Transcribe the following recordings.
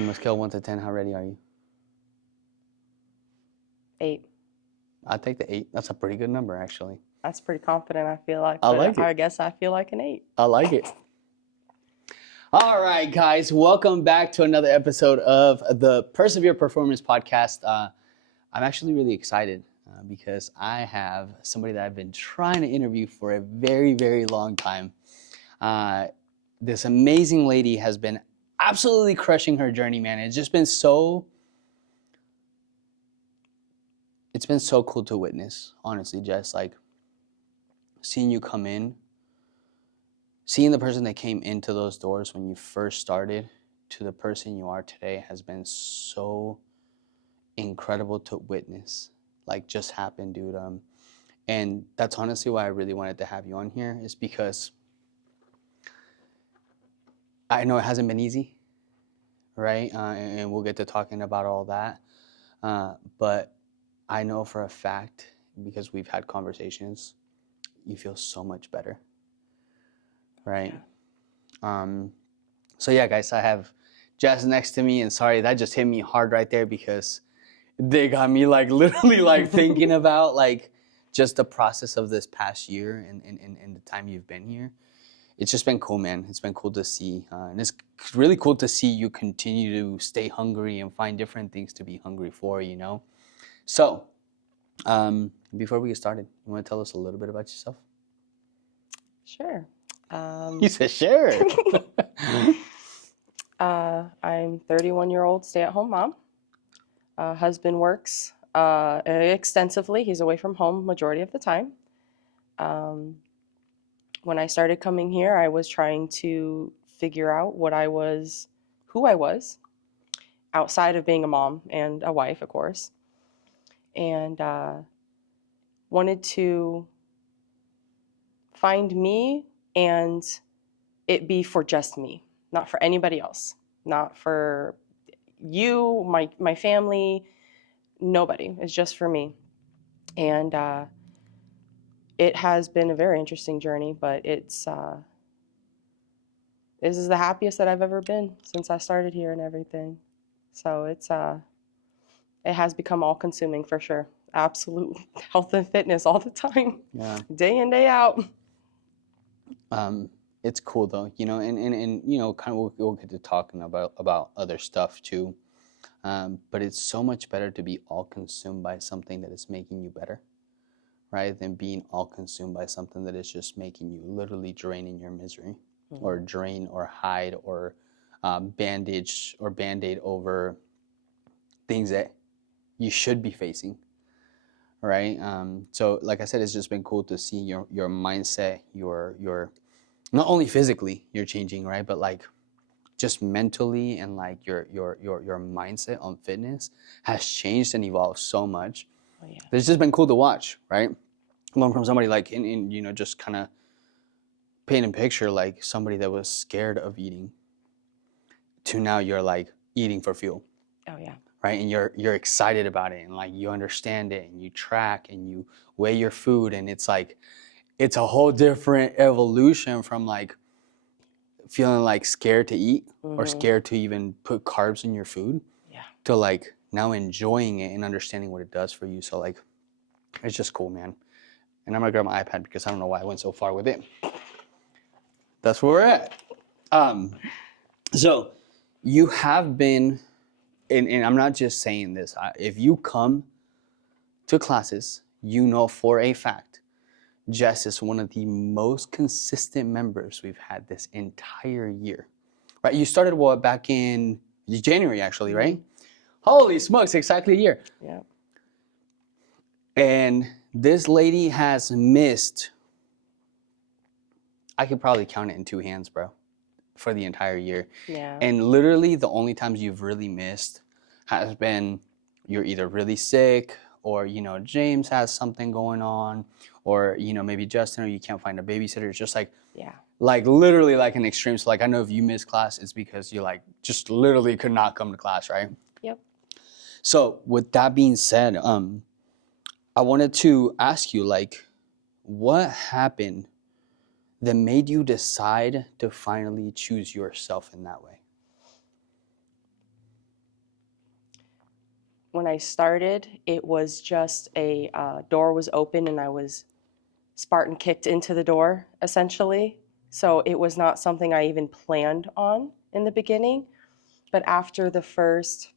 From a scale of 1 to 10, how ready are you? 8. I'll take the 8. That's a pretty good number, actually. That's pretty confident, I feel like. I But like it. I guess I feel like an 8. I like it. All right, guys. Welcome back to another episode of the Persevere Performance Podcast. I'm actually really excited because I have somebody that I've been trying to interview for a very, very long time. This amazing lady has been absolutely crushing her journey, man. It's been so cool to witness, honestly, Jess. Like, seeing you come in, seeing the person that came into those doors when you first started to the person you are today has been so incredible to witness. Like, just happened, dude. And that's honestly why I really wanted to have you on here, is because I know it hasn't been easy, right? And we'll get to talking about all that. But I know for a fact, because we've had conversations, you feel so much better, right? Yeah. So yeah, guys, I have Jess next to me, and sorry, that just hit me hard right there because they got me like literally like thinking about like just the process of this past year and the time you've been here. It's just been cool, man. It's been cool to see, and it's really cool to see you continue to stay hungry and find different things to be hungry for, you know? So, before we get started, you want to tell us a little bit about yourself? Sure. You said sure. I'm 31-year-old stay-at-home mom. Husband works extensively. He's away from home majority of the time. When I started coming here, I was trying to figure out who I was, outside of being a mom and a wife, of course, and wanted to find me and it be for just me, not for anybody else, not for you, my family, nobody. It's just for me. And it has been a very interesting journey, but this is the happiest that I've ever been since I started here and everything. So it has become all consuming for sure. Absolute health and fitness all the time. Yeah. Day in, day out. It's cool though, you know, and you know, kind of we'll get to talking about other stuff too. But it's so much better to be all consumed by something that is making you better, right? Than being all consumed by something that is just making you literally drain in your misery, or drain or hide or bandage or band-aid over things that you should be facing, right? So like I said, it's just been cool to see your mindset, your not only physically you're changing, right? But like just mentally and like your mindset on fitness has changed and evolved so much. Oh, yeah. It's just been cool to watch, right? Learn from somebody like in you know, just kind of paint a picture like somebody that was scared of eating to now you're like eating for fuel. Oh yeah. Right? And you're excited about it and like you understand it and you track and you weigh your food, and it's like it's a whole different evolution from like feeling like scared to eat or scared to even put carbs in your food, to like now enjoying it and understanding what it does for you. So like it's just cool, man. And I'm gonna grab my iPad because I don't know why I went so far with it. That's where we're at. So you have been, and I'm not just saying this, if you come to classes, you know for a fact Jess is one of the most consistent members we've had this entire year, right? You started back in January, actually, right? Holy smokes, exactly a year. Yeah. And this lady has missed, I could probably count it in 2 hands, bro, for the entire year. Yeah. And literally the only times you've really missed has been you're either really sick, or, you know, James has something going on, or, you know, maybe Justin, or you can't find a babysitter. It's just like, like literally like an extreme. So like, I know if you miss class, it's because you like just literally could not come to class, right? Yep. So with that being said, I wanted to ask you, like, what happened that made you decide to finally choose yourself in that way? when I started, it was just a door was open and I was Spartan kicked into the door, essentially. So it was not something I even planned on in the beginning. But after the first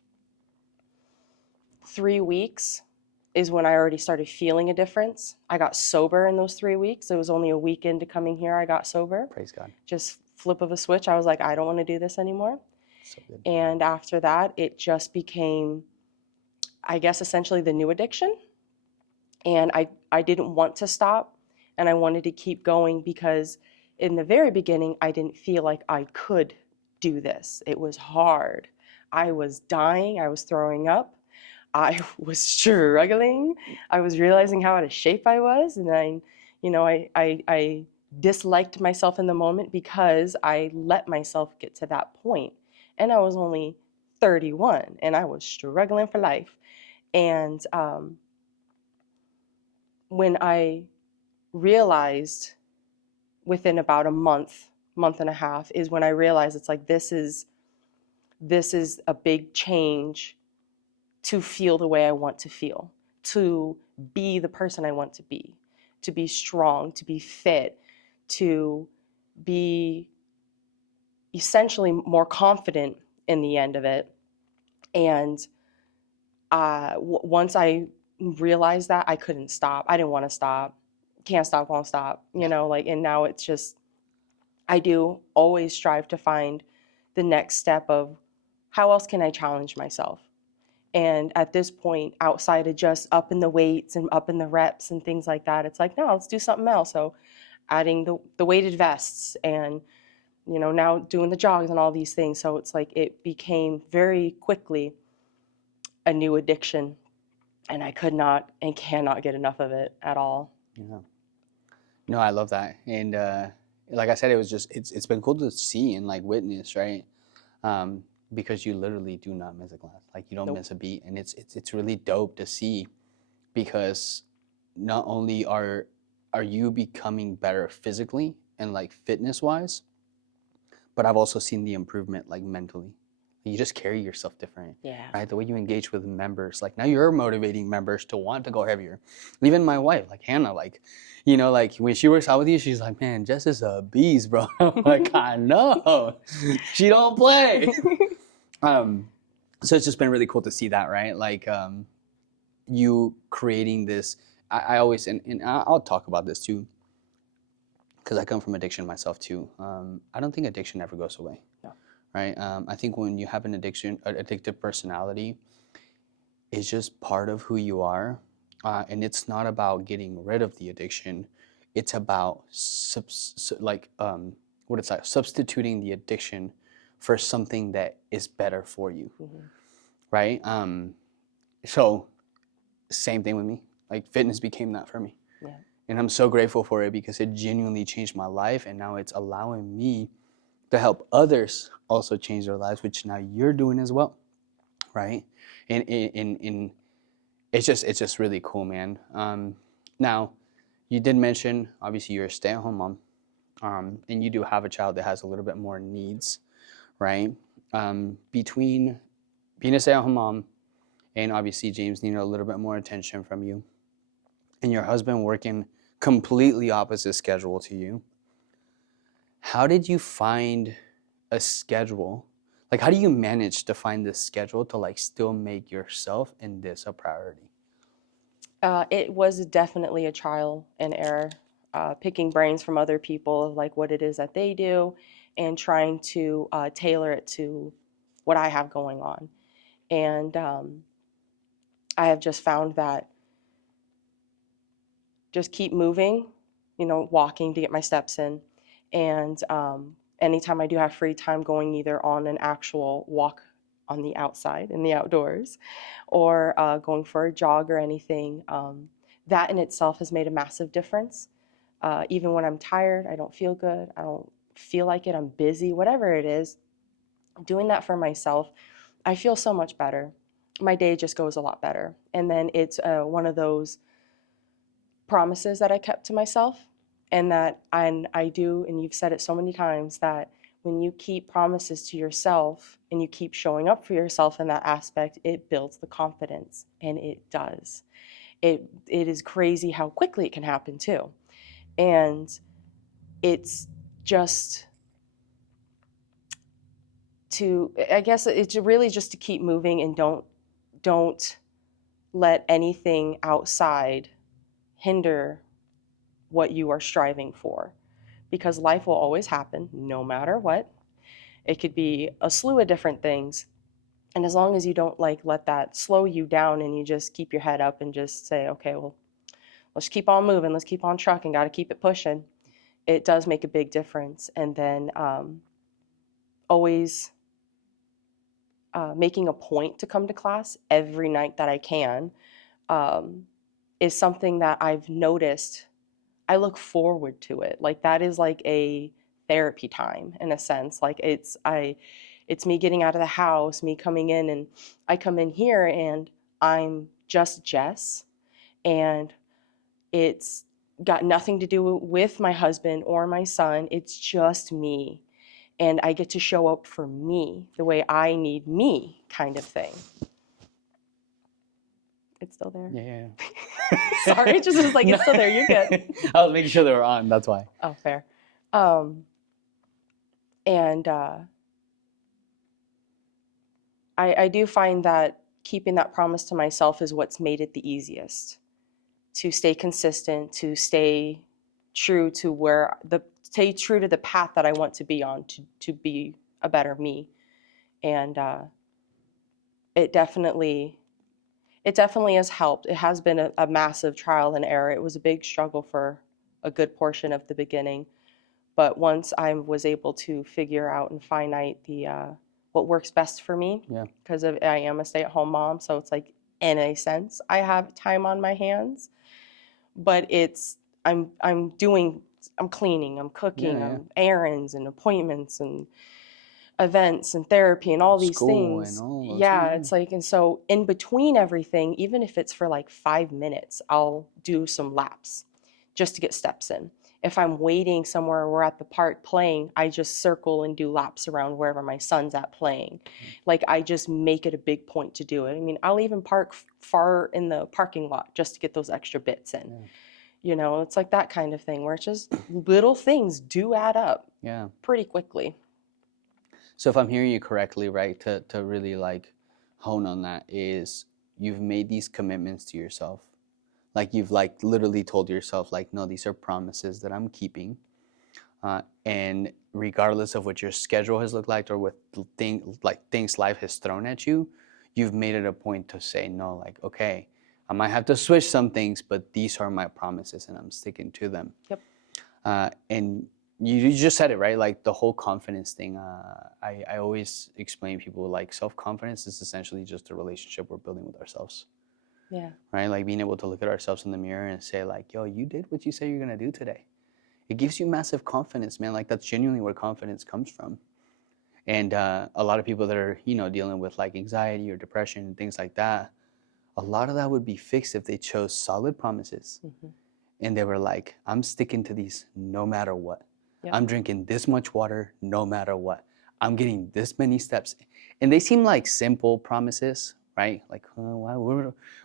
3 weeks is when I already started feeling a difference. I got sober in those 3 weeks. It was only a week into coming here I got sober. Praise God. Just flip of a switch. I was like, I don't want to do this anymore. So good. And after that, it just became, I guess, essentially the new addiction. And I didn't want to stop, and I wanted to keep going because in the very beginning, I didn't feel like I could do this. It was hard. I was dying. I was throwing up. I was struggling. I was realizing how out of shape I was. And I disliked myself in the moment because I let myself get to that point. And I was only 31 and I was struggling for life. And when I realized within about a month and a half is when I realized it's like this is a big change to feel the way I want to feel, to be the person I want to be strong, to be fit, to be essentially more confident in the end of it. And once I realized that, I couldn't stop. I didn't want to stop. Can't stop, won't stop. And now it's just, I do always strive to find the next step of how else can I challenge myself? And at this point, outside of just upping the weights and upping the reps and things like that, it's like, no, let's do something else. So adding the weighted vests and, now doing the jogs and all these things. So it's like it became very quickly a new addiction. And I could not and cannot get enough of it at all. Yeah. No, I love that. And like I said, it was just, it's been cool to see and like witness, right? Because you literally do not miss a class. Like you don't Nope. miss a beat. And it's really dope to see because not only are you becoming better physically and like fitness wise, but I've also seen the improvement like mentally. You just carry yourself different, Yeah. right? The way you engage with members, like now you're motivating members to want to go heavier. Even my wife, like Hannah, like, like when she works out with you, she's like, man, Jess is a beast, bro. I'm like, I know, she don't play. So it's just been really cool to see that, right? Like, you creating this. I always, and I'll talk about this too, because I come from addiction myself too. I don't think addiction ever goes away. No. Right? I think when you have an addictive personality, it's just part of who you are, and it's not about getting rid of the addiction. It's about substituting the addiction for something that is better for you, right? So same thing with me. Like fitness became that for me, and I'm so grateful for it because it genuinely changed my life, and now it's allowing me to help others also change their lives, which now you're doing as well, right? And it's just really cool, man. Now, you did mention obviously you're a stay-at-home mom, and you do have a child that has a little bit more needs, right? Between being a stay-at-home mom and obviously James needing a little bit more attention from you, and your husband working completely opposite schedule to you, how did you find a schedule? Like, how do you manage to find this schedule to like still make yourself and this a priority? It was definitely a trial and error, picking brains from other people, like what it is that they do, and trying to tailor it to what I have going on. And I have just found that just keep moving, walking to get my steps in. And anytime I do have free time, going either on an actual walk on the outside in the outdoors or going for a jog or anything, that in itself has made a massive difference. Even when I'm tired, I don't feel good, I don't feel like it, I'm busy, whatever it is, doing that for myself, I feel so much better. My day just goes a lot better. And then it's one of those promises that I kept to myself, and that I do, and you've said it so many times, that when you keep promises to yourself and you keep showing up for yourself in that aspect, it builds the confidence, and it does. It is crazy how quickly it can happen too. And it's just I guess it's really just to keep moving, and don't let anything outside hinder what you are striving for, because life will always happen no matter what. It could be a slew of different things. And as long as you don't let that slow you down, and you just keep your head up and just say, okay, well, let's keep on moving, let's keep on trucking, got to keep it pushing, it does make a big difference. And then always making a point to come to class every night that I can is something that I've noticed. I look forward to it. That is like a therapy time in a sense. It's me getting out of the house, me coming in, and I come in here and I'm just Jess, and it's got nothing to do with my husband or my son. It's just me. And I get to show up for me the way I need me, kind of thing. It's still there? Yeah. Sorry, it just was like, it's still there. You're good. I was making sure they were on. That's why. Oh, fair. And I do find that keeping that promise to myself is what's made it the easiest to stay consistent, to stay true to the path that I want to be on, to be a better me. And it definitely has helped. It has been a massive trial and error. It was a big struggle for a good portion of the beginning. But once I was able to figure out and finite what works best for me, because I am a stay-at-home mom, so it's like, in a sense, I have time on my hands. But I'm cleaning, I'm cooking, I'm errands and appointments and events and therapy and all these things. And all those It's like, and so in between everything, even if it's for 5 minutes, I'll do some laps just to get steps in. If I'm waiting somewhere, we're at the park playing, I just circle and do laps around wherever my son's at playing. I just make it a big point to do it. I mean, I'll even park far in the parking lot just to get those extra bits in. It's like that kind of thing where it's just little things do add up pretty quickly. So if I'm hearing you correctly, right, to really hone on that, is you've made these commitments to yourself. You've literally told yourself no, these are promises that I'm keeping. And regardless of what your schedule has looked like or what things life has thrown at you, you've made it a point to say no, okay, I might have to switch some things, but these are my promises and I'm sticking to them. Yep. And you just said it, right? The whole confidence thing. I always explain to people self-confidence is essentially just a relationship we're building with ourselves. Yeah. Right? Being able to look at ourselves in the mirror and say yo, you did what you said you're going to do today. It gives you massive confidence, man. That's genuinely where confidence comes from. And a lot of people that are, dealing with anxiety or depression and things like that, a lot of that would be fixed if they chose solid promises. Mm-hmm. And they were I'm sticking to these no matter what. Yep. I'm drinking this much water no matter what. I'm getting this many steps. And they seem like simple promises, right?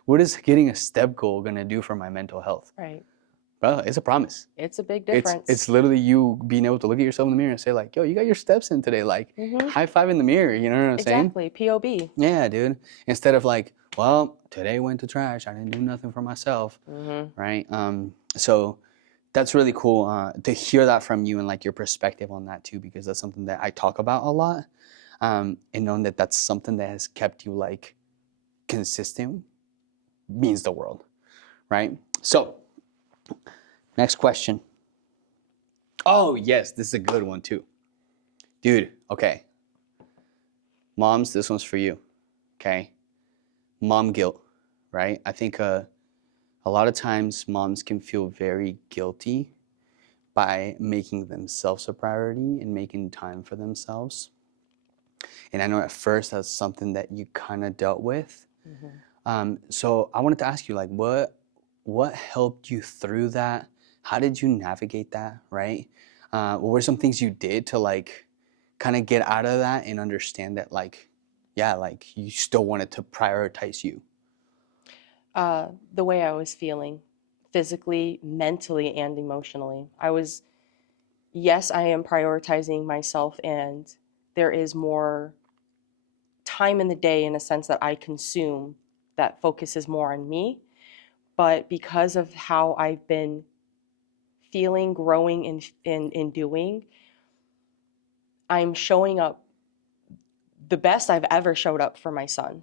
What is getting a step goal going to do for my mental health? Right. Bro, it's a promise. It's a big difference. It's literally you being able to look at yourself in the mirror and say yo, you got your steps in today. High five in the mirror. You know what I'm saying? Exactly. POB. Yeah, dude. Instead of well, today went to trash. I didn't do nothing for myself. Mm-hmm. Right? So that's really cool to hear that from you and your perspective on that too, because that's something that I talk about a lot. And knowing that that's something that has kept you consistent means the world, right? So next question. Oh yes, this is a good one too, dude. Okay, moms, this one's for you. Okay, mom guilt, right? I think a lot of times moms can feel very guilty by making themselves a priority and making time for themselves. And I know at first that's something that you kind of dealt with. Mm-hmm. So I wanted to ask you, what helped you through that? How did you navigate that, right? What were some things you did to kind of get out of that and understand that, like, yeah, like you still wanted to prioritize you? The way I was feeling physically, mentally, and emotionally. Yes, I am prioritizing myself, and there is more time in the day in a sense that I consume that focuses more on me. But because of how I've been feeling, growing, and doing, I'm showing up the best I've ever showed up for my son,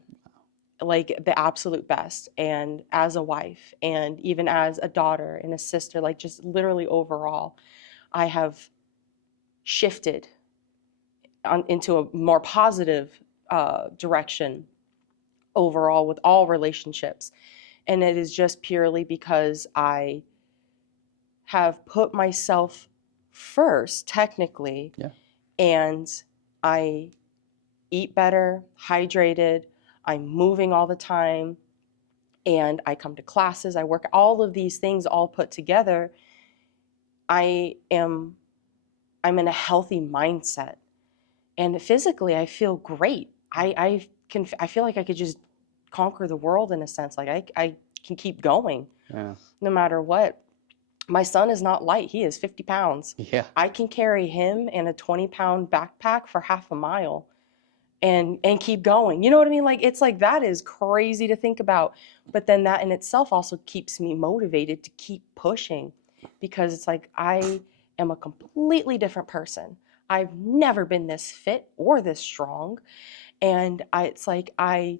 like the absolute best, and as a wife, and even as a daughter and a sister, like just literally overall, I have shifted into a more positive direction overall with all relationships. And it is just purely because I have put myself first, technically, Yeah. and I eat better, hydrated, I'm moving all the time, and I come to classes, I work, all of these things all put together. I'm in a healthy mindset. And physically, I feel great. I feel like I could just conquer the world in a sense. Like I can keep going Yeah. no matter what. My son is not light. He is 50 pounds. Yeah. I can carry him in a 20-pound backpack for half a mile and keep going. You know what I mean? Like, it's like, that is crazy to think about. But then that in itself also keeps me motivated to keep pushing, because it's like I am a completely different person. I've never been this fit or this strong. And it's like I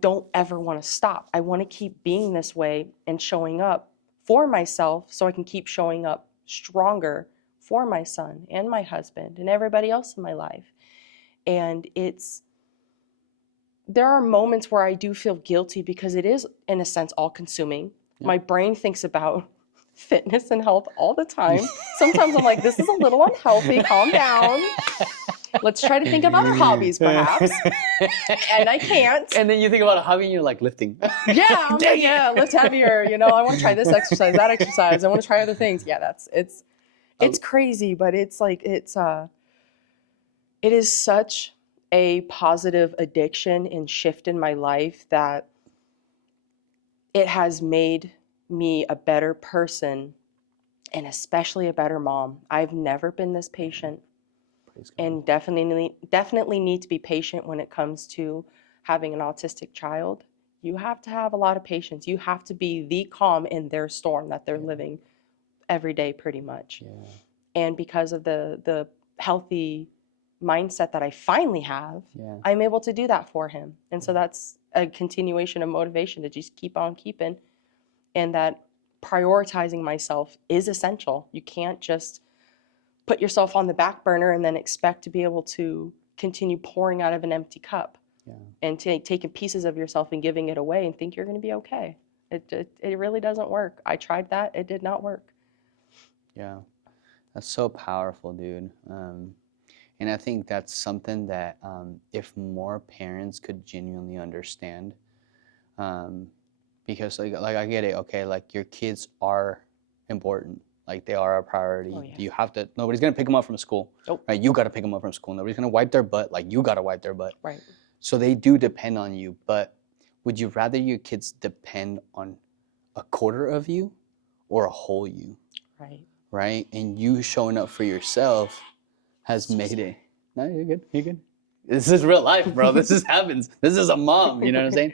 don't ever want to stop. I want to keep being this way and showing up for myself so I can keep showing up stronger for my son and my husband and everybody else in my life. And there are moments where I do feel guilty because it is, in a sense, all consuming. Yeah. My brain thinks about fitness and health all the time. Sometimes I'm like, this is a little unhealthy, calm down. Let's try to think of other hobbies, perhaps. And I can't. And then you think about a hobby and you're like, lifting. Yeah, I'm like, yeah, lift heavier. You know, I want to try this exercise, that exercise. I want to try other things. Yeah, it's crazy, but it's like, it is such a positive addiction and shift in my life that it has made me a better person, and especially a better mom. I've never been this patient, and definitely need to be patient when it comes to having an autistic child. You have to have a lot of patience. You have to be the calm in their storm that they're living every day, pretty much. Yeah. And because of the healthy mindset that I finally have, I'm able to do that for him. And so that's a continuation of motivation to just keep on keeping, and that prioritizing myself is essential. You can't just put yourself on the back burner and then expect to be able to continue pouring out of an empty cup, and taking pieces of yourself and giving it away and think you're going to be okay. It really doesn't work. I tried that. It did not work. Yeah, that's so powerful, dude. And I think that's something that if more parents could genuinely understand, because like I get it, okay, like your kids are important, like they are a priority. Oh, yeah. You have to. Nobody's gonna pick them up from school, right? You got to pick them up from school. Nobody's gonna wipe their butt, like you got to wipe their butt, right? So they do depend on you. But would you rather your kids depend on a quarter of you or a whole you? Right. Right? And you showing up for yourself has made it. No, you're good. You're good. This is real life, bro. This happens. This is a mom. You know what I'm saying?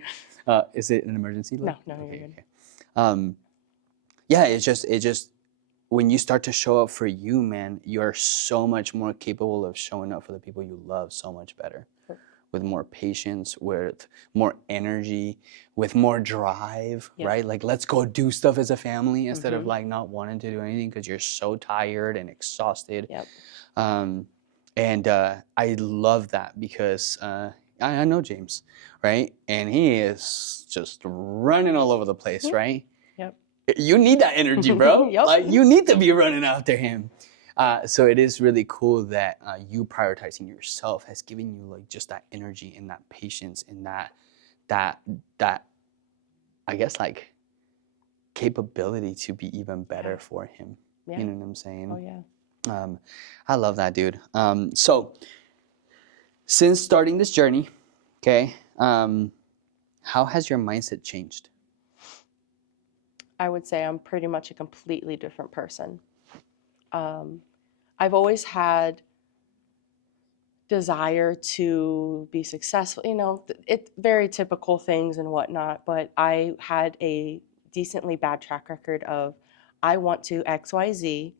Is it an emergency? No, you're good. Okay. Yeah, it's just when you start to show up for you, man, you're so much more capable of showing up for the people you love so much better. With more patience, with more energy, with more drive, right? Like, let's go do stuff as a family instead of like not wanting to do anything because you're so tired and exhausted. And I love that because I know James, right? And he is just running all over the place, right? You need that energy, bro. Like, you need to be running after him. So it is really cool that you prioritizing yourself has given you like just that energy and that patience and that I guess like capability to be even better for him. You know what I'm saying? Oh yeah. I love that, dude. So Since starting this journey, okay, how has your mindset changed? I would say I'm pretty much a completely different person. I've always had desire to be successful, it's very typical things and whatnot, but I had a decently bad track record of I want to XYZ,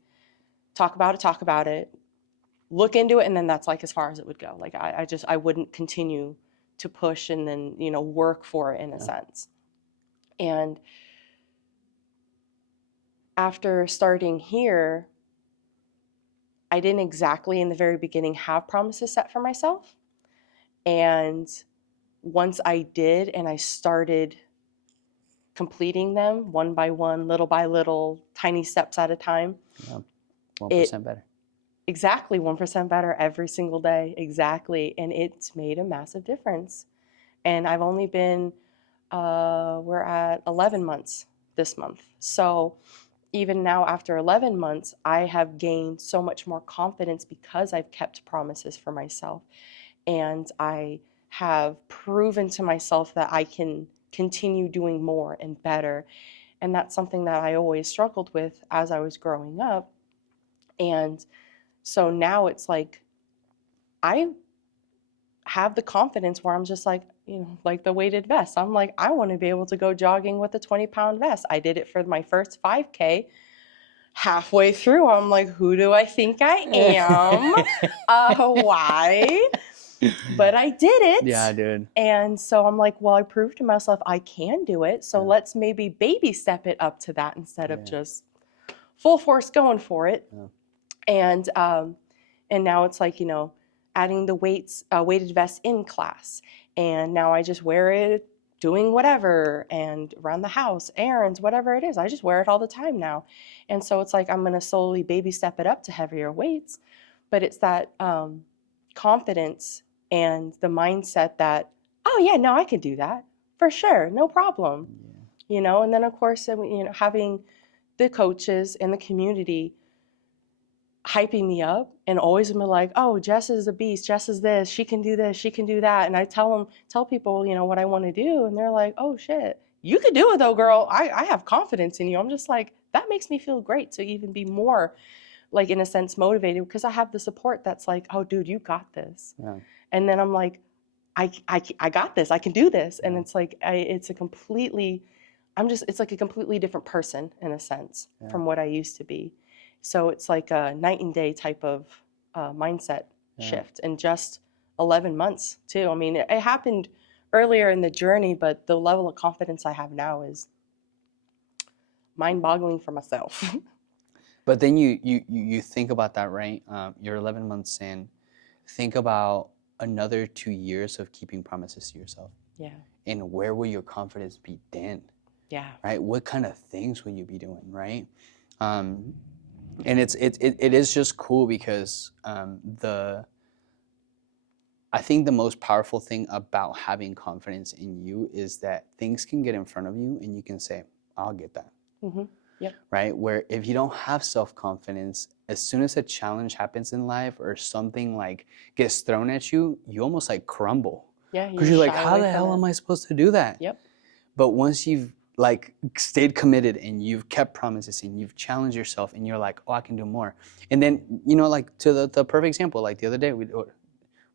talk about it, look into it, and then that's like as far as it would go. Like I wouldn't continue to push and then, work for it in a sense. And after starting here, I didn't exactly in the very beginning have promises set for myself. And once I did and I started completing them one by one, little by little, tiny steps at a time. Yeah, 1% better. Exactly, 1% better every single day. Exactly. And it's made a massive difference. And I've only been, we're at 11 months this month. So even now, after 11 months, I have gained so much more confidence because I've kept promises for myself. And I have proven to myself that I can continue doing more and better. And that's something that I always struggled with as I was growing up. And so now it's like I have the confidence where I'm just like, like the weighted vest. I'm like, I want to be able to go jogging with a 20-pound vest. I did it for my first 5K. Halfway through, I'm like, who do I think I am? Why? But I did it. Yeah, dude. And so I'm like, well, I proved to myself I can do it. So let's maybe baby step it up to that instead of just full force going for it. Yeah. And now it's like, adding the weighted vest in class. And now I just wear it doing whatever and around the house, errands, whatever it is. I just wear it all the time now. And so it's like I'm going to slowly baby step it up to heavier weights. But it's that confidence and the mindset that, oh yeah, no, I can do that for sure, no problem. Yeah. And then of course, having the coaches and the community hyping me up and always be like, oh, Jess is a beast, Jess is this, she can do this, she can do that. And I tell people, what I want to do. And they're like, oh shit, you could do it though, girl. I have confidence in you. I'm just like, that makes me feel great to even be more, like, in a sense, motivated because I have the support that's like, oh dude, you got this. Yeah. And then I'm like, I got this, I can do this. And it's like, it's like a completely different person in a sense from what I used to be. So it's like a night and day type of mindset shift in just 11 months too. I mean, it happened earlier in the journey, but the level of confidence I have now is mind-boggling for myself. But then you think about that, right? You're 11 months in. Think about another 2 years of keeping promises to yourself. Yeah. And where will your confidence be then? Yeah. Right? What kind of things will you be doing, right? And it is just cool because I think the most powerful thing about having confidence in you is that things can get in front of you and you can say, I'll get that. Mm-hmm. Yep. Right? Where if you don't have self-confidence, as soon as a challenge happens in life or something like gets thrown at you, you almost like crumble. Yeah. Because you're like, how the hell am I supposed to do that? Yep. But once you've like stayed committed and you've kept promises and you've challenged yourself and you're like, oh, I can do more. And then, like to the perfect example, like the other day, what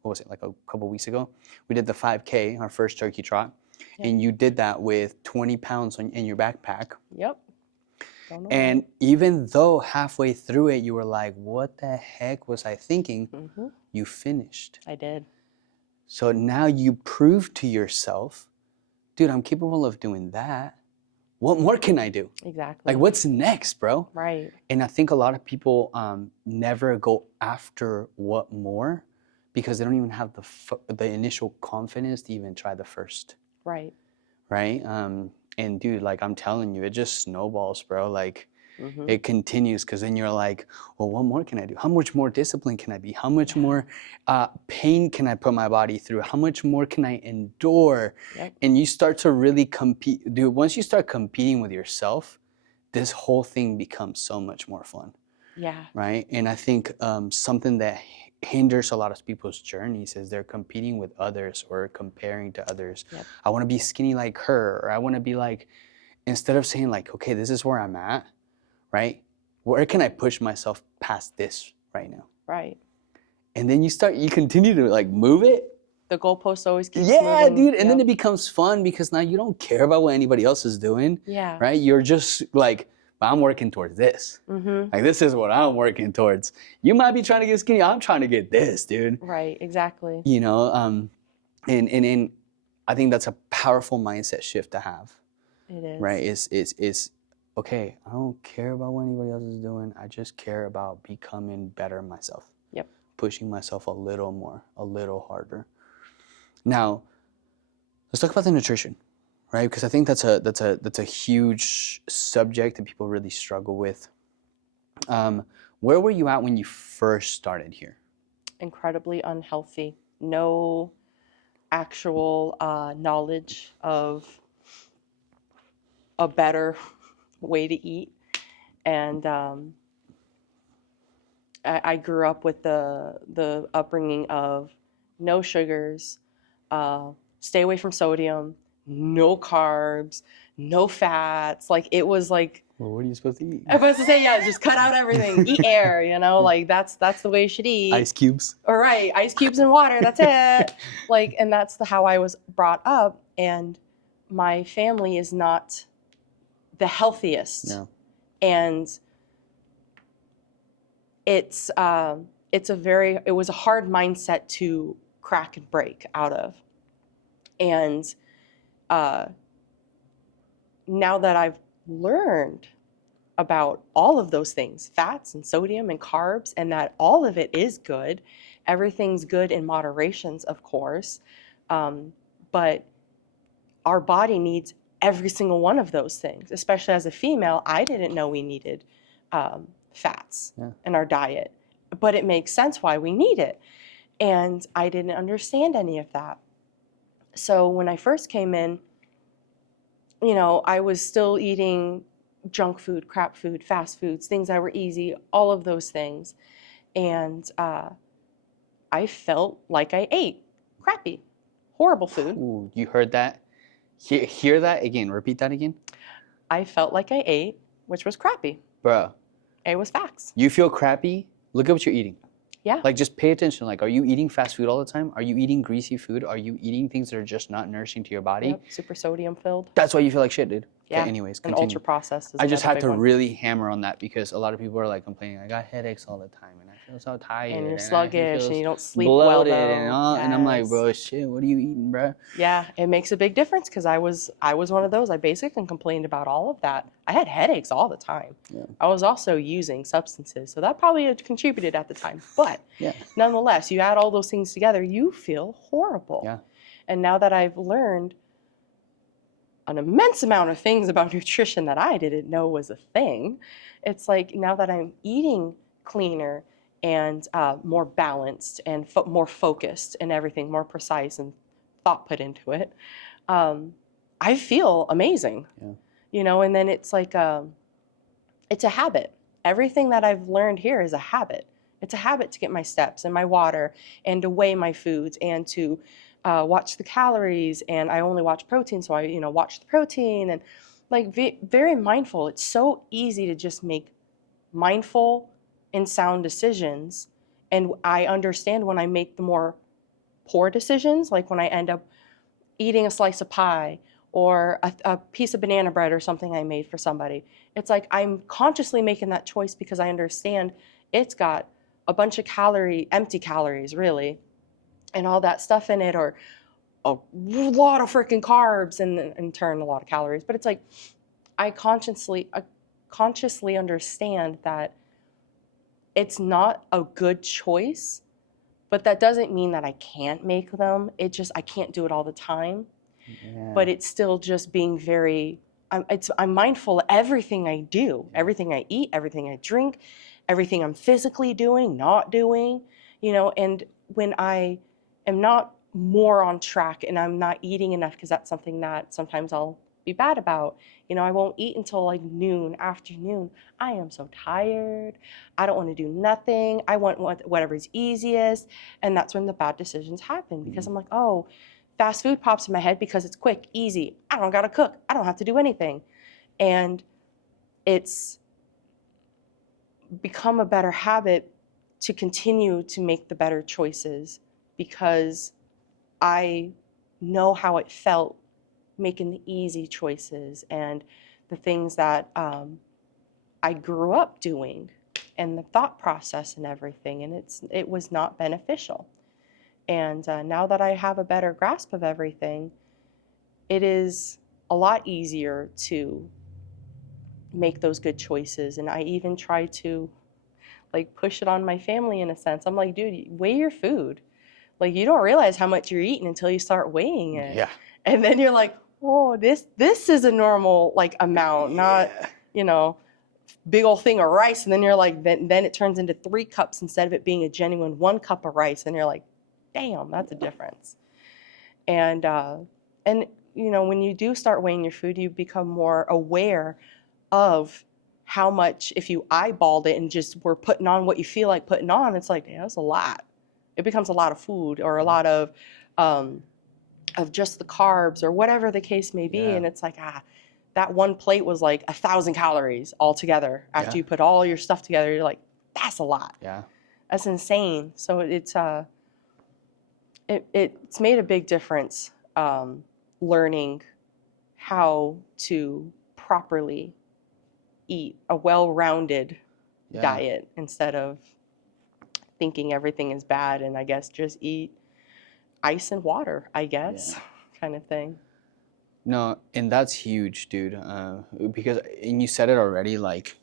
was it, like a couple weeks ago, we did the 5K, our first turkey trot. Yep. And you did that with 20 pounds in your backpack. Yep. And even though halfway through it, you were like, what the heck was I thinking? Mm-hmm. You finished. I did. So now you prove to yourself, dude, I'm capable of doing that. What more can I do? Exactly. Like, what's next, bro? Right. And I think a lot of people never go after what more because they don't even have the initial confidence to even try the first. Right. Right? And dude, like I'm telling you, it just snowballs, bro. Like it continues because then you're like, well, what more can I do? How much more discipline can I be? How much more pain can I put my body through? How much more can I endure? Yep. And you start to really compete. Dude, once you start competing with yourself, this whole thing becomes so much more fun. Yeah. Right? And I think something that hinders a lot of people's journeys is they're competing with others or comparing to others. Yep. I want to be skinny like her, or I want to be like, instead of saying like, okay, this is where I'm at, right? Where can I push myself past this right now? Right. And then you continue to like move it. The goalpost always keeps Yeah, moving. dude. And then it becomes fun because now you don't care about what anybody else is doing. Yeah. Right? You're just like, I'm working towards this. Mm-hmm. Like, this is what I'm working towards. You might be trying to get skinny. I'm trying to get this, dude. Right. Exactly. You know, and I think that's a powerful mindset shift to have. It is. Right? Is okay, I don't care about what anybody else is doing. I just care about becoming better myself. Yep. Pushing myself a little more, a little harder. Now, let's talk about the nutrition, right? Because I think that's a huge subject that people really struggle with. Where were you at when you first started here? Incredibly unhealthy. No actual knowledge of a better way to eat. And I grew up with the upbringing of no sugars, stay away from sodium, no carbs, no fats. Like it was like, Well, what are you supposed to eat? I was supposed to say, yeah, just cut out everything, eat air, you know, like that's the way you should eat. Ice cubes. All right, ice cubes and water, that's it. Like, and that's how I was brought up. And my family is not the healthiest. No. And it was a hard mindset to crack and break out of. And now that I've learned about all of those things, fats and sodium and carbs, and that all of it is good, everything's good in moderations, of course, but our body needs every single one of those things. Especially as a female, I didn't know we needed fats in our diet, but it makes sense why we need it. And I didn't understand any of that. So when I first came in, you know, I was still eating junk food, crap food, fast foods, things that were easy, all of those things. And I felt like I ate crappy, horrible food. Ooh, you heard that? Hear that again. Repeat that again. I felt like I ate, which was crappy. Bro. It was facts. You feel crappy? Look at what you're eating. Yeah. Like, just pay attention. Like, are you eating fast food all the time? Are you eating greasy food? Are you eating things that are just not nourishing to your body? Yep, super sodium filled. That's why you feel like shit, dude. Yeah. Okay, anyways, And continue. ultra processed. I just had to one. really hammer on that because a lot of people are like complaining. I got headaches all the time, and I feel so tired, And you're I sluggish, feel and you don't sleep well, though. and I'm like, Yes. bro, shit, what are you eating, bro? Yeah, it makes a big difference because I was one of those. I basically complained about all of that. I had headaches all the time. Yeah. I was also using substances, so that probably had contributed at the time. But nonetheless, you add all those things together, you feel horrible. Yeah. And now that I've learned an immense amount of things about nutrition that I didn't know was a thing, it's like now that I'm eating cleaner and more balanced and more focused and everything, more precise and thought put into it, I feel amazing. Yeah. You know, and then it's like it's a habit. Everything that I've learned here is a habit. It's a habit to get my steps and my water and to weigh my foods and to watch the calories. And I only watch protein, so I watch the protein and like very mindful. It's so easy to just make mindful and sound decisions. And I understand when I make the more poor decisions, like when I end up eating a slice of pie or a piece of banana bread or something I made for somebody. It's like I'm consciously making that choice because I understand it's got a bunch of empty calories really, and all that stuff in it, or a lot of freaking carbs and in turn a lot of calories. But it's like I consciously understand that it's not a good choice, but that doesn't mean that I can't make them. I can't do it all the time. Yeah. But it's still just being I'm mindful of everything I do, everything I eat, everything I drink, everything I'm physically doing, not doing, and when I am not more on track and I'm not eating enough, because that's something that sometimes I'll be bad about. I won't eat until like noon, afternoon. I am so tired. I don't want to do nothing. I want whatever's easiest. And that's when the bad decisions happen, because I'm like, oh, fast food pops in my head because it's quick, easy. I don't got to cook. I don't have to do anything. And it's become a better habit to continue to make the better choices, because I know how it felt making the easy choices and the things that I grew up doing, and the thought process and everything, and it was not beneficial. And now that I have a better grasp of everything, it is a lot easier to make those good choices. And I even try to like push it on my family in a sense. I'm like, dude, weigh your food. Like, you don't realize how much you're eating until you start weighing it. Yeah. And then you're like, oh, this is a normal like amount, not, big old thing of rice. And then you're like, then it turns into 3 cups instead of it being a genuine 1 cup of rice. And you're like, damn, that's a difference. And when you do start weighing your food, you become more aware of how much, if you eyeballed it and just were putting on what you feel like putting on, it's like, yeah, that's a lot. It becomes a lot of food, or a lot of just the carbs or whatever the case may be. Yeah. And it's like, that one plate was like 1,000 calories altogether. After you put all your stuff together, you're like, that's a lot. Yeah. That's insane. So it's made a big difference, learning how to properly eat a well-rounded diet, instead of thinking everything is bad and I guess just eat ice and water, I guess, kind of thing. No, and that's huge, dude. Because, and you said it already, like,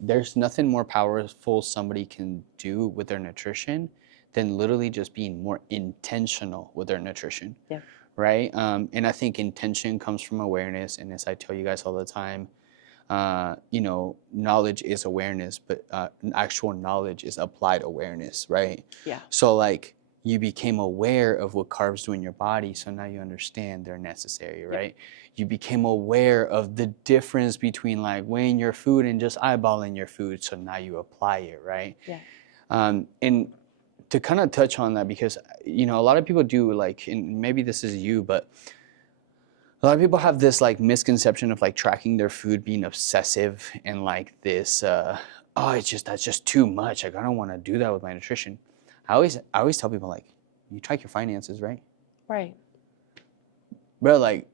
there's nothing more powerful somebody can do with their nutrition than literally just being more intentional with their nutrition. Yeah. Right? And I think intention comes from awareness. And as I tell you guys all the time, knowledge is awareness, but actual knowledge is applied awareness, right? Yeah. So like you became aware of what carbs do in your body, so now you understand they're necessary, right? Yep. You became aware of the difference between like weighing your food and just eyeballing your food, so now you apply it, right? Yeah. And to kind of touch on that, because a lot of people do, like, and maybe this is you, but a lot of people have this like misconception of like tracking their food being obsessive, and like this, that's just too much. Like, I don't want to do that with my nutrition. I always tell people, like, you track your finances, right? Right. Bro, like,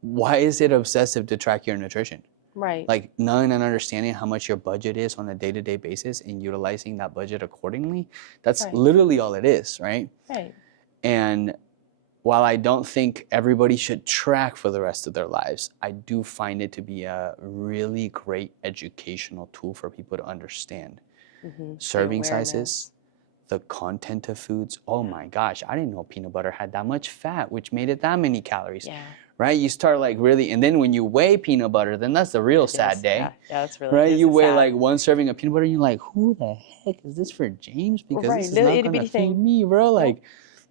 why is it obsessive to track your nutrition? Right. Like, knowing and understanding how much your budget is on a day-to-day basis and utilizing that budget accordingly, that's literally all it is, right? Right. And while I don't think everybody should track for the rest of their lives, I do find it to be a really great educational tool for people to understand. Mm-hmm. Serving sizes, the content of foods. Oh my gosh, I didn't know peanut butter had that much fat, which made it that many calories. Yeah. Right? You start like really, and then when you weigh peanut butter, then that's the real sad day. Yeah, that's really right. You weigh sad. like one serving of peanut butter, and you're like, who the heck is this for James? Because this is little not gonna feed me, bro. Like,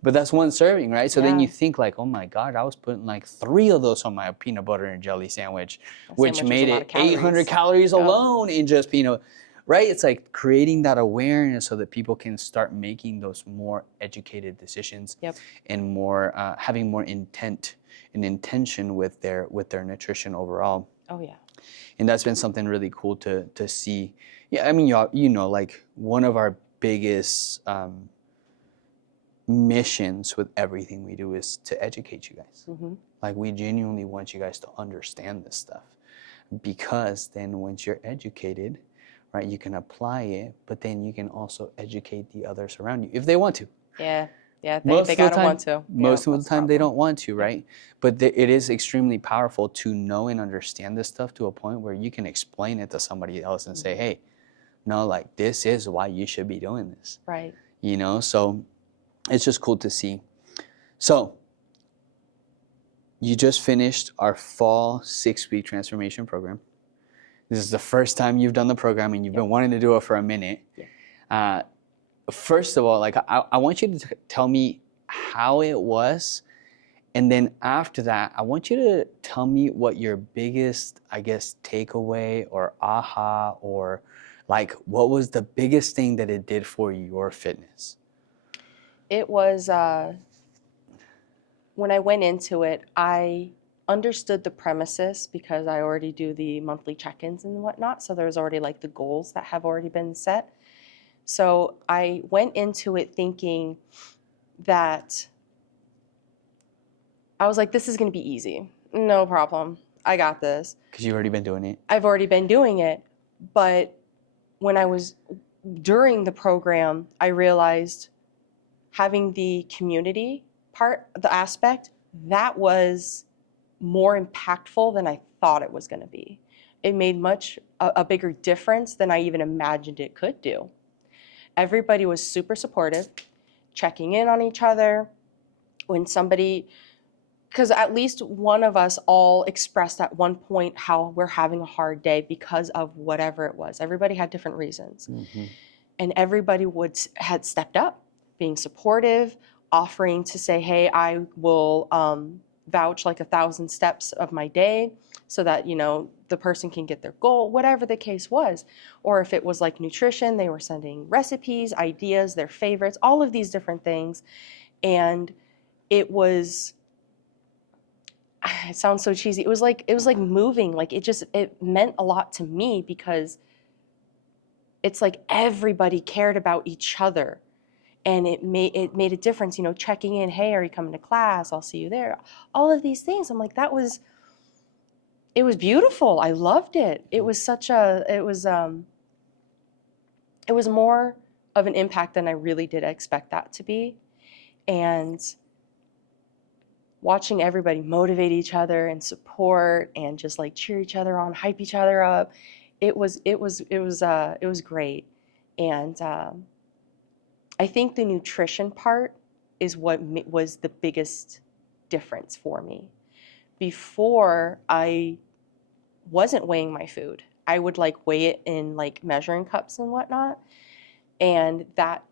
but that's one serving, right? So then you think like, oh my God, I was putting like 3 of those on my peanut butter and jelly sandwich, which made it 800 calories alone in just peanut. Right? It's like creating that awareness so that people can start making those more educated decisions. Yep. And more having more intent and intention with their nutrition overall. Oh yeah. And that's been something really cool to see. Yeah, I mean, like one of our biggest missions with everything we do is to educate you guys. Mm-hmm. Like, we genuinely want you guys to understand this stuff, because then once you're educated, right, you can apply it, but then you can also educate the others around you if they want to. Yeah, they gotta want to. Most of the time they don't want to, right? But it is extremely powerful to know and understand this stuff to a point where you can explain it to somebody else and say, hey, no, like, this is why you should be doing this. Right. So it's just cool to see. So you just finished our fall 6-week transformation program. This is the first time you've done the program, and you've been wanting to do it for a minute. Yeah. First of all, like, I want you to tell me how it was, And then after that, I want you to tell me what your biggest, I guess, takeaway or aha, or like what was the biggest thing that it did for your fitness? It was when I went into it, I understood the premises because I already do the monthly check-ins and whatnot. So there's already like the goals that have already been set. So I went into it thinking that I was like, this is going to be easy. No problem. I got this. Because you've already been doing it. I've already been doing it. But when I was during the program, I realized having the community part, the aspect, that was more impactful than I thought it was going to be. It made a bigger difference than I even imagined it could do. Everybody was super supportive, checking in on each other. When somebody, because at least one of us all expressed at one point how we're having a hard day because of whatever it was. Everybody had different reasons. Mm-hmm. And everybody had stepped up, being supportive, offering to say, hey, I will vouch like 1,000 steps of my day so that, you know, the person can get their goal, whatever the case was. Or if it was like nutrition, they were sending recipes, ideas, their favorites, all of these different things. And it sounds so cheesy. It was like moving. Like it meant a lot to me because it's like everybody cared about each other. And it made a difference, you know, checking in, hey, are you coming to class? I'll see you there. All of these things. I'm like, it was beautiful. I loved it. It was it was more of an impact than I really did expect that to be. And watching everybody motivate each other and support and just like cheer each other on, hype each other up. It was great. And I think the nutrition part is what was the biggest difference for me. Before, I wasn't weighing my food. I would like weigh it in like measuring cups and whatnot. And that,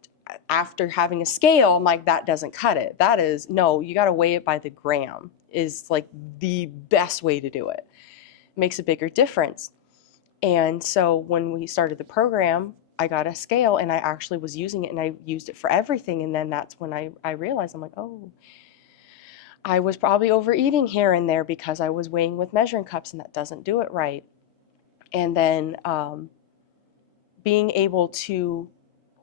after having a scale, I'm like, that doesn't cut it. That is, no, you got to weigh it by the gram is like the best way to do it. It makes a bigger difference. And so when we started the program, I got a scale and I actually was using it and I used it for everything. And then that's when I realized, I'm like, oh, I was probably overeating here and there because I was weighing with measuring cups and that doesn't do it right. And then being able to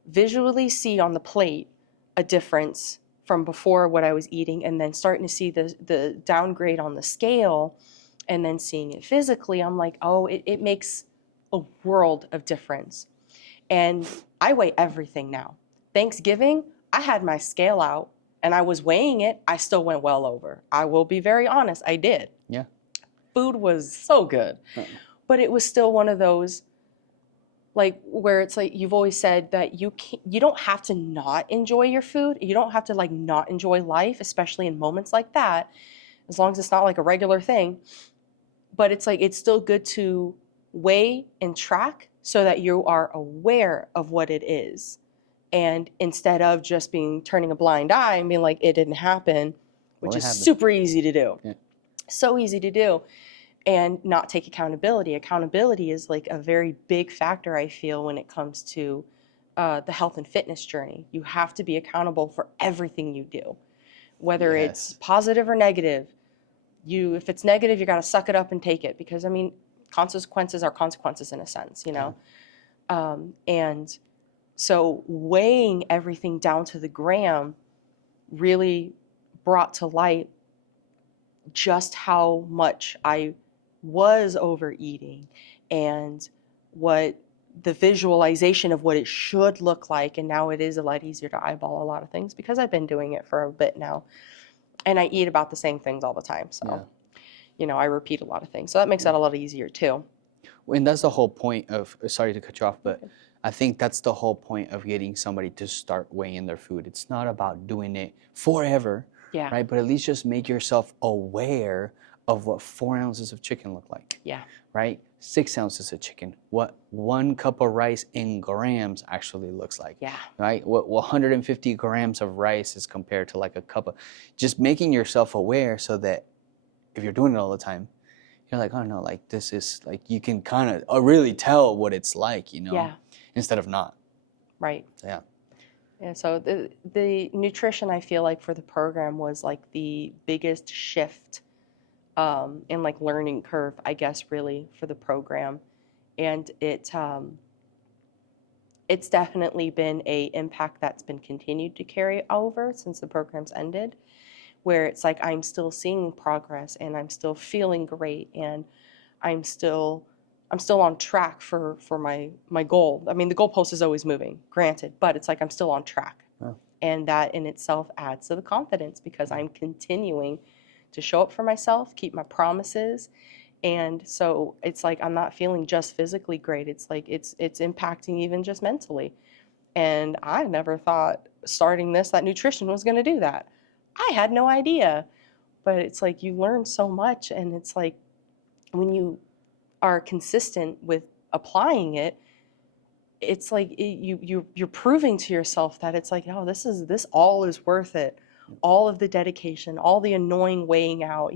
visually see on the plate a difference from before what I was eating and then starting to see the downgrade on the scale and then seeing it physically, I'm like, oh, it makes a world of difference. And I weigh everything now. Thanksgiving, I had my scale out and I was weighing it. I still went well over. I will be very honest, I did. Yeah. Food was so good. But it was still one of those, like, where it's like you've always said that you don't have to not enjoy your food. You don't have to like not enjoy life, especially in moments like that, as long as it's not like a regular thing. But it's like it's still good to weigh and track so that you are aware of what it is. And instead of just turning a blind eye and being like, it didn't happen, which is super easy to do. Yeah. So easy to do. And not take accountability. Accountability is like a very big factor, I feel, when it comes to the health and fitness journey. You have to be accountable for everything you do, whether it's positive or negative. If it's negative, you got to suck it up and take it because, I mean, consequences are consequences in a sense, you know? Yeah. And so weighing everything down to the gram really brought to light just how much I was overeating and what the visualization of what it should look like. And now it is a lot easier to eyeball a lot of things because I've been doing it for a bit now. And I eat about the same things all the time. So, you know, I repeat a lot of things. So that makes that a lot easier too. And that's the whole point of, sorry to cut you off, but I think that's the whole point of getting somebody to start weighing their food. It's not about doing it forever, right? But at least just make yourself aware of what 4 ounces of chicken look like. Yeah. Right? 6 ounces of chicken, what 1 cup of rice in grams actually looks like. Yeah. Right? What 150 grams of rice is compared to like a cup of, just making yourself aware so that if you're doing it all the time, you're like, oh no, like this is like, you can kind of really tell what it's like, you know, Yeah. instead of not. Right. Yeah. Yeah, so the nutrition, I feel like, for the program was like the biggest shift in like learning curve, I guess, really, for the program. And it's definitely been a impact that's been continued to carry over since the program's ended, where it's like I'm still seeing progress and I'm still feeling great and I'm still on track for my goal. I mean, the goalpost is always moving, granted, but it's like I'm still on track. Oh. And that in itself adds to the confidence because I'm continuing to show up for myself, keep my promises. And so it's like I'm not feeling just physically great. It's like it's impacting even just mentally. And I never thought starting this that nutrition was going to do that. I had no idea. But it's like you learn so much, and it's like when you are consistent with applying it, it's like you're proving to yourself that it's like, oh, this all is worth it. All of the dedication, all the annoying weighing out,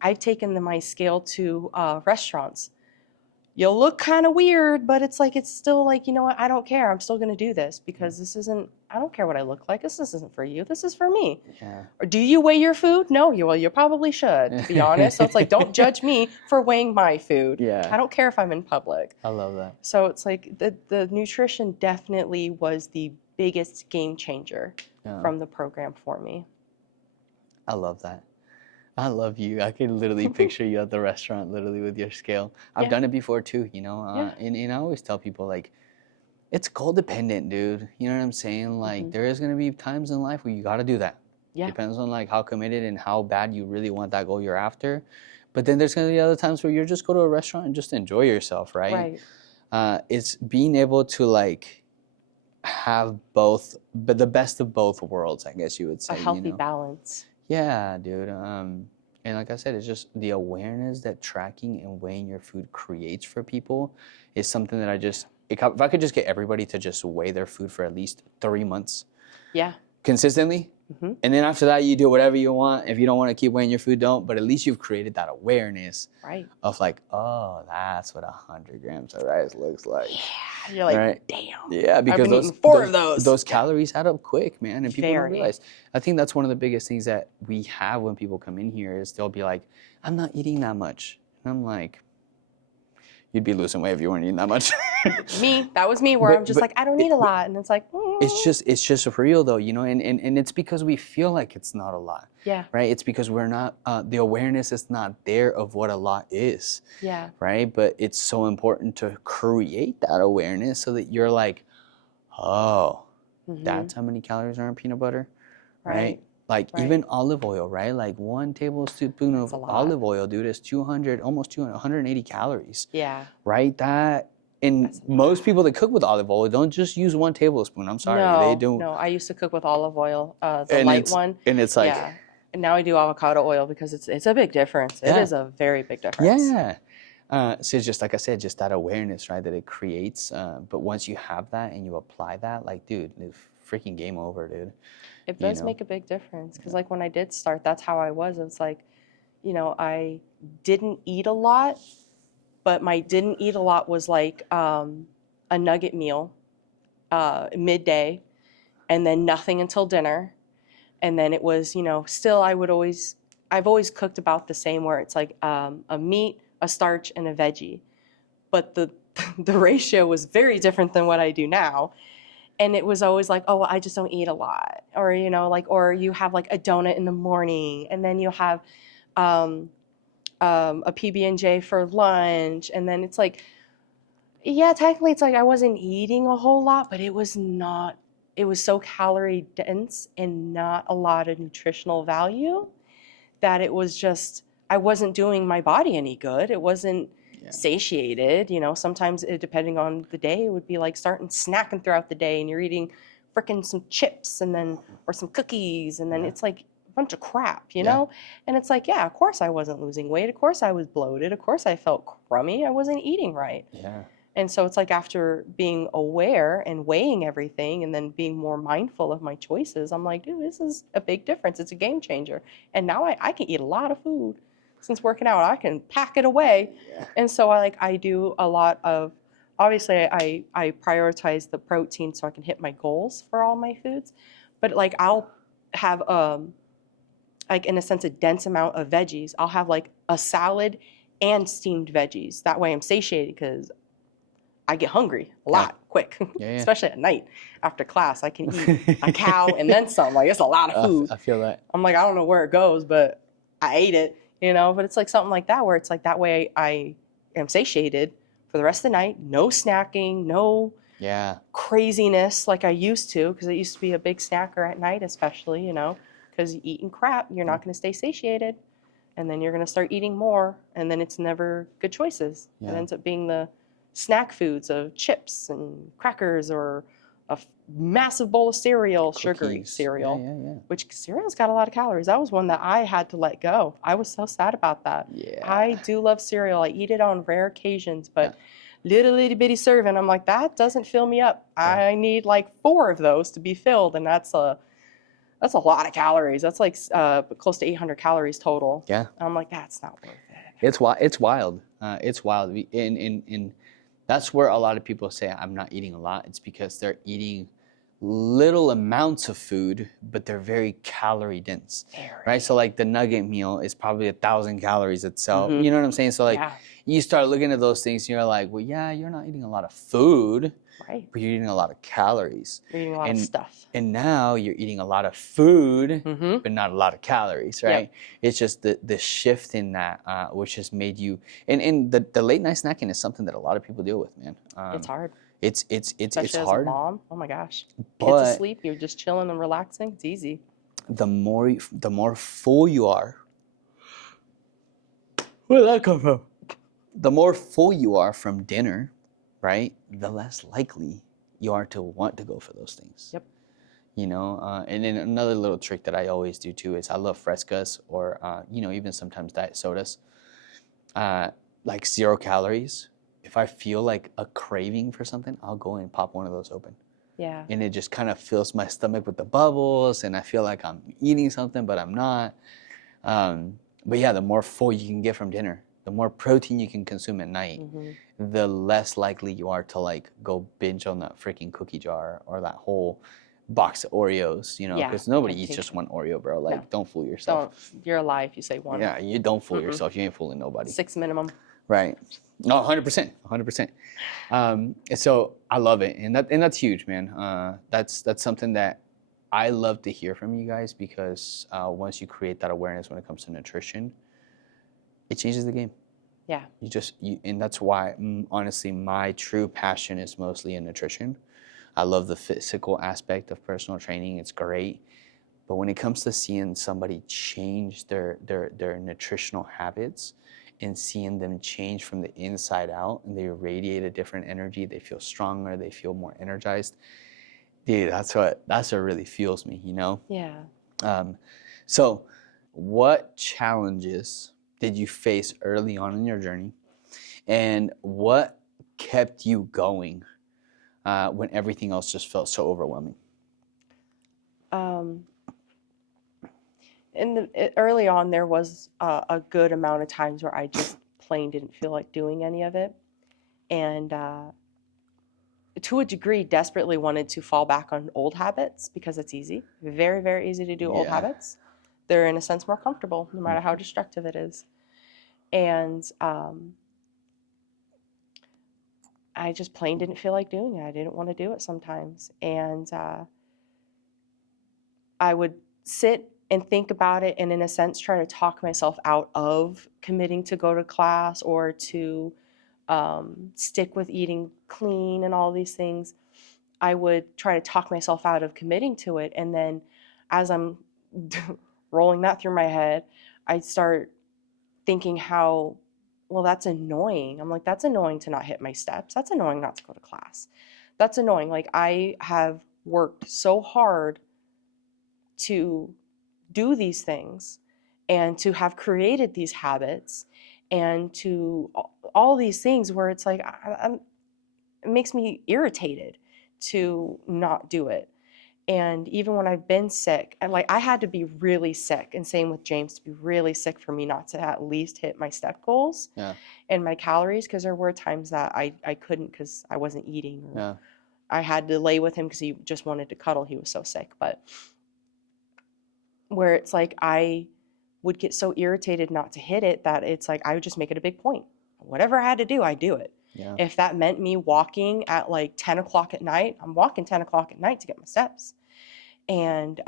I've taken my scale to restaurants. You'll look kind of weird, but it's like, it's still like, you know what, I don't care. I'm still going to do this because this isn't, I don't care what I look like. This isn't for you. This is for me. Yeah. Or do you weigh your food? No, you probably should, to be honest. So it's like, don't judge me for weighing my food. Yeah. I don't care if I'm in public. I love that. So it's like the nutrition definitely was the biggest game changer from the program for me. I love that. I love you. I can literally picture you at the restaurant, literally with your scale. I've done it before too, you know. And I always tell people, like, it's goal dependent, dude. You know what I'm saying? Like, there is gonna be times in life where you gotta do that. Yeah. Depends on like how committed and how bad you really want that goal you're after. But then there's gonna be other times where you're just go to a restaurant and just enjoy yourself, right? It's being able to like have both, but the best of both worlds, I guess you would say. A healthy balance. Yeah, dude. And like I said, it's just the awareness that tracking and weighing your food creates for people is something that if I could just get everybody to just weigh their food for at least 3 months. Yeah. Consistently. And then after that, you do whatever you want. If you don't want to keep weighing your food, don't. But at least you've created that awareness of like, oh, that's what 100 grams of rice looks like. Yeah, you're like, damn. Yeah, because I've been eating 4 of those. Those calories add up quick, man, and people don't realize. I think that's one of the biggest things that we have when people come in here is they'll be like, I'm not eating that much. And I'm like, you'd be losing weight if you weren't eating that much. That was me, where I'm just like, I don't eat a lot. And it's like, it's just real though, you know, and it's because we feel like it's not a lot. Yeah. Right? It's because we're not, the awareness is not there of what a lot is. Yeah. Right? But it's so important to create that awareness so that you're like, oh, that's how many calories are in peanut butter. Right? Like even olive oil, right? Like 1 tablespoon of olive oil, dude, is 180 calories. Yeah. Right? And most people that cook with olive oil don't just use 1 tablespoon. I'm sorry, they do. No, I used to cook with olive oil, the light one. And it's like, and now I do avocado oil because it's a big difference. It is a very big difference. Yeah. So it's just like I said, just that awareness, right, that it creates. But once you have that and you apply that, like, dude, it's freaking game over, dude. It does make a big difference because, like, when I did start, that's how I was. It was like, I didn't eat a lot, but my didn't eat a lot was like a nugget meal midday, and then nothing until dinner. And then it was, still I've always cooked about the same, where it's like a meat, a starch, and a veggie. But the ratio was very different than what I do now. And it was always like, oh, well, I just don't eat a lot. Or, or you have like a donut in the morning, and then you'll have a PB&J for lunch. And then it's like, yeah, technically it's like I wasn't eating a whole lot, but it was so calorie dense and not a lot of nutritional value that it was just, I wasn't doing my body any good. It wasn't satiated. Sometimes depending on the day, it would be like starting snacking throughout the day and you're eating frickin' some chips or some cookies. And then it's like, bunch of crap, you Yeah. know? And it's like, yeah, of course I wasn't losing weight. Of course I was bloated. Of course I felt crummy. I wasn't eating right. Yeah. And so it's like after being aware and weighing everything and then being more mindful of my choices, I'm like, dude, this is a big difference. It's a game changer. And now I can eat a lot of food. Since working out, I can pack it away. Yeah. And so I do a lot of, obviously I prioritize the protein so I can hit my goals for all my foods. But like I'll have like in a sense a dense amount of veggies. I'll have like a salad and steamed veggies. That way I'm satiated because I get hungry a lot quick, Yeah. especially at night after class. I can eat a cow and then some. Like it's a lot of food. I feel that. I'm like, I don't know where it goes, but I ate it, you know. But it's like something like that where it's like that way I am satiated for the rest of the night. No snacking, no Yeah. craziness like I used to, because I used to be a big snacker at night, especially, you know, because eating crap, you're not going to stay satiated. And then you're going to start eating more, and then it's never good choices. Yeah. It ends up being the snack foods of chips and crackers or a massive bowl of cereal, sugary Cookies. cereal, Yeah. which cereal's got a lot of calories. That was one that I had to let go. I was so sad about that. Yeah. I do love cereal. I eat it on rare occasions, but little itty bitty serving, I'm like, that doesn't fill me up. I need like 4 of those to be filled, and that's a lot of calories. That's like close to 800 calories total. Yeah. I'm like, that's not worth it. It's wild. It's wild. It's wild. In that's where a lot of people say I'm not eating a lot. It's because they're eating little amounts of food, but they're very calorie dense, right? So like the nugget meal is probably 1,000 calories itself. Mhm. You know what I'm saying? So like Yeah. you start looking at those things, and you're like, well, yeah, you're not eating a lot of food, Right. but you're eating a lot of calories. You're eating a lot of stuff. And now you're eating a lot of food, Mhm. but not a lot of calories, right? It's just the shift in that, which has made you, and the late night snacking is something that a lot of people deal with, man. It's hard. It's Especially as a hard. mom. Oh my gosh. Kids But asleep, you're just chilling and relaxing. It's easy. the more full you are, where did that come from? The more full you are from dinner, right? The less likely you are to want to go for those things. Yep. You know, and then another little trick that I always do too is I love Frescas or, you know, even sometimes diet sodas, like 0 calories. If I feel like a craving for something, I'll go and pop one of those open. Yeah. And it just kind of fills my stomach with the bubbles, and I feel like I'm eating something, but I'm not. But yeah, the more full you can get from dinner, the more protein you can consume at night, the less likely you are to like go binge on that freaking cookie jar or that whole box of Oreos, you know, because nobody eats just one Oreo, bro. Like, don't fool yourself. You're alive if you say one. Yeah, you don't fool yourself. You ain't fooling nobody. 6 minimum. Right. No, 100%, 100%. So I love it, and that's huge, man. That's something that I love to hear from you guys, because once you create that awareness when it comes to nutrition, it changes the game. Yeah. And that's why, honestly, my true passion is mostly in nutrition. I love the physical aspect of personal training. It's great. But when it comes to seeing somebody change their nutritional habits and seeing them change from the inside out, and they radiate a different energy, they feel stronger, they feel more energized, dude, that's what really fuels me, you know? Yeah. So what challenges did you face early on in your journey, and what kept you going when everything else just felt so overwhelming? Early on, there was a good amount of times where I just plain didn't feel like doing any of it, and to a degree, desperately wanted to fall back on old habits because it's easy, very, very easy to do old habits. They're in a sense more comfortable, no matter how destructive it is, and I just plain didn't feel like doing it. I didn't want to do it sometimes, and I would sit and think about it, and in a sense try to talk myself out of committing to go to class or to stick with eating clean and all these things. I would try to talk myself out of committing to it, and then as I'm rolling that through my head, I start thinking how, well, that's annoying. I'm like, that's annoying to not hit my steps. That's annoying not to go to class. That's annoying. Like, I have worked so hard to do these things and to have created these habits and to all these things where it's like it makes me irritated to not do it. And even when I've been sick, and like I had to be really sick, and same with James, to be really sick for me not to at least hit my step goals and my calories, because there were times that I couldn't because I wasn't eating, or I had to lay with him because he just wanted to cuddle. He was so sick. But where it's like I would get so irritated not to hit it that it's like I would just make it a big point. Whatever I had to do, I do it. If that meant me walking at like 10 o'clock at night, I'm walking 10 o'clock at night to get my steps. And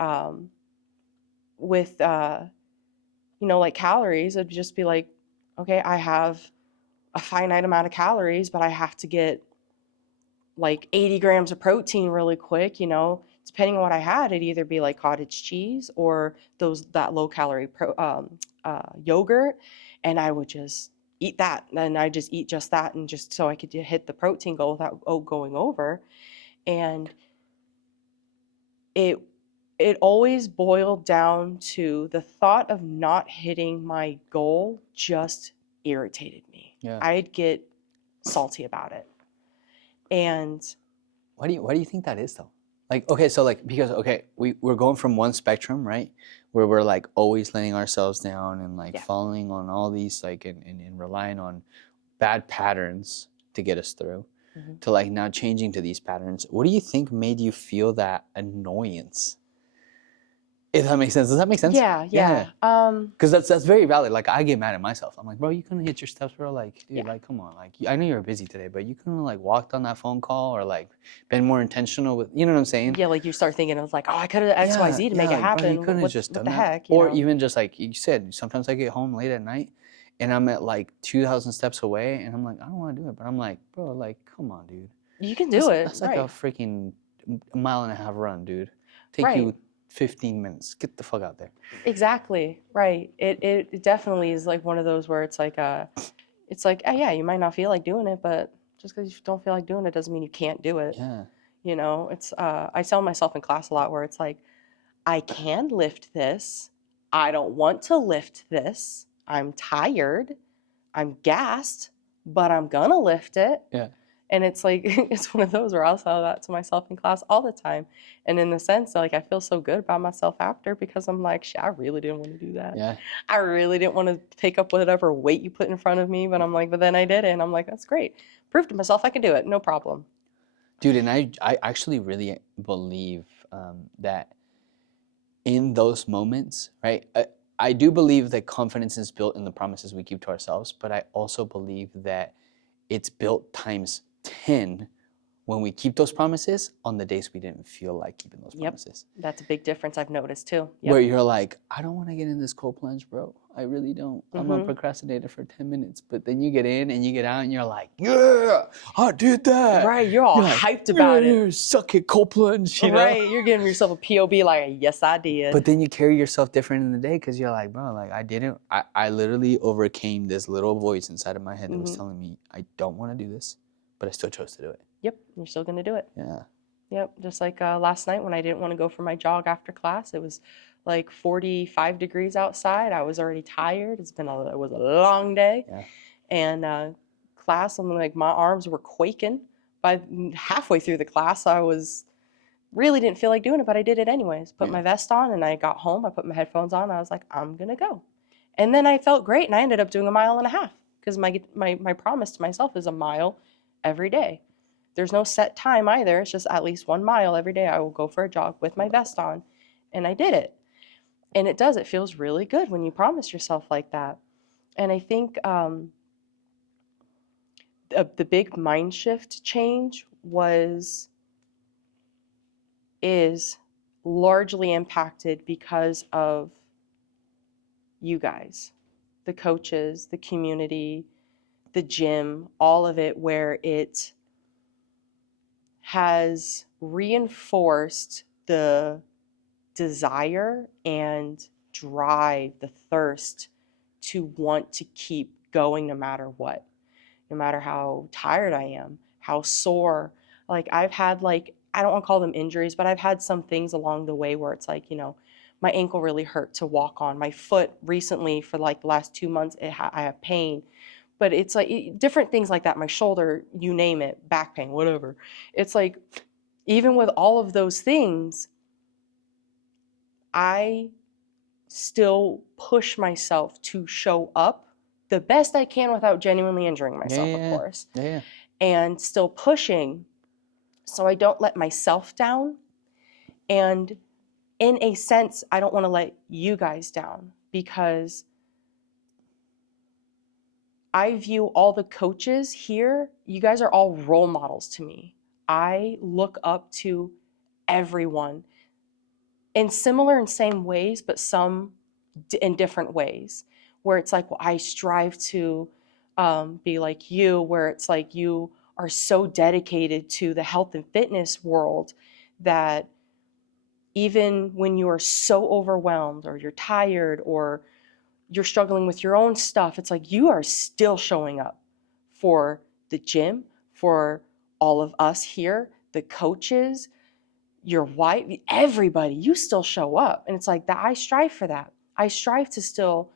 with like calories, it'd just be like, okay, I have a finite amount of calories, but I have to get like 80 grams of protein really quick. Depending on what I had, it'd either be like cottage cheese or that low calorie yogurt, and I would just eat that. And I just eat just that, and just so I could hit the protein goal without going over. And it always boiled down to the thought of not hitting my goal just irritated me. I'd get salty about it. And why do you think that is though? Like, okay, so like, because, okay, we're going from one spectrum, right? Where we're like always letting ourselves down and like following on all these like, and relying on bad patterns to get us through, to like now changing to these patterns. What do you think made you feel that annoyance? If that makes sense. Does that make sense? Yeah. Because that's very valid. Like, I get mad at myself. I'm like, bro, you couldn't hit your steps, bro. Like, dude, like, come on. Like, I know you're busy today, but you couldn't like walked on that phone call or like been more intentional with, you know what I'm saying? Yeah, like you start thinking of like, oh, I could have XYZ to make it like, happen. Bro, you couldn't have just done that. Heck, or even just like you said, sometimes I get home late at night and I'm at like 2,000 steps away and I'm like, I don't want to do it. But I'm like, bro, like, come on, dude. You can do it. That's like a freaking 1.5 mile run, dude. Take you 15 minutes. Get the fuck out there. Exactly. Right. It definitely is like one of those where it's like oh, yeah, you might not feel like doing it, but just because you don't feel like doing it doesn't mean you can't do it. It's I tell myself in class a lot where it's like, I can lift this. I don't want to lift this. I'm tired. I'm gassed, but I'm gonna lift it. And it's like, it's one of those where I'll tell that to myself in class all the time. And in the sense, like, I feel so good about myself after, because I'm like, shit, I really didn't want to do that. I really didn't want to pick up whatever weight you put in front of me. But I'm like, but then I did it. And I'm like, that's great. Prove to myself I can do it. No problem. Dude, and I actually really believe that in those moments, right? I do believe that confidence is built in the promises we keep to ourselves, but I also believe that it's built times 10 when we keep those promises on the days we didn't feel like keeping those promises. That's a big difference I've noticed too. Where you're like, I don't want to get in this cold plunge, bro. I really don't. I'm a procrastinator for 10 minutes. But then you get in and you get out and you're like, yeah, I did that. Right, you're all hyped about it. Suck it, cold plunge, you know? Right, you're giving yourself a POB like, yes, I did. But then you carry yourself different in the day because you're like, bro, like I didn't. I literally overcame this little voice inside of my head that was telling me I don't want to do this, but I still chose to do it. Yep, you're still going to do it. Yeah. Yep, just like last night when I didn't want to go for my jog after class. It was like 45 degrees outside. I was already tired. It was a long day. And class, I'm like, my arms were quaking. By halfway through the class, I really didn't feel like doing it, but I did it anyways. Put my vest on and I got home. I put my headphones on. I was like, I'm going to go. And then I felt great and I ended up doing 1.5 miles because my promise to myself is 1 mile every day. There's no set time either. It's just at least 1 mile every day. I will go for a jog with my vest on. And I did it. And it feels really good when you promise yourself like that. And I think the big mind shift change is largely impacted because of you guys, the coaches, the community, the gym, all of it, where it has reinforced the desire and drive, the thirst to want to keep going no matter what, no matter how tired I am, how sore. Like I've had I don't want to call them injuries, but I've had some things along the way where it's like, my ankle really hurt to walk on. My foot recently, for like the last 2 months, I have pain. But it's like different things like that. My shoulder, you name it, back pain, whatever. It's like, even with all of those things, I still push myself to show up the best I can without genuinely injuring myself, of course. Yeah. And still pushing so I don't let myself down. And in a sense, I don't want to let you guys down, because I view all the coaches here, you guys are all role models to me. I look up to everyone in similar and same ways, but some in different ways, where it's like, well, I strive to be like you, where it's like you are so dedicated to the health and fitness world that even when you are so overwhelmed or you're tired or you're struggling with your own stuff, it's like you are still showing up for the gym, for all of us here, the coaches, your wife, everybody. You still show up. And it's like that. I strive for that. I strive to still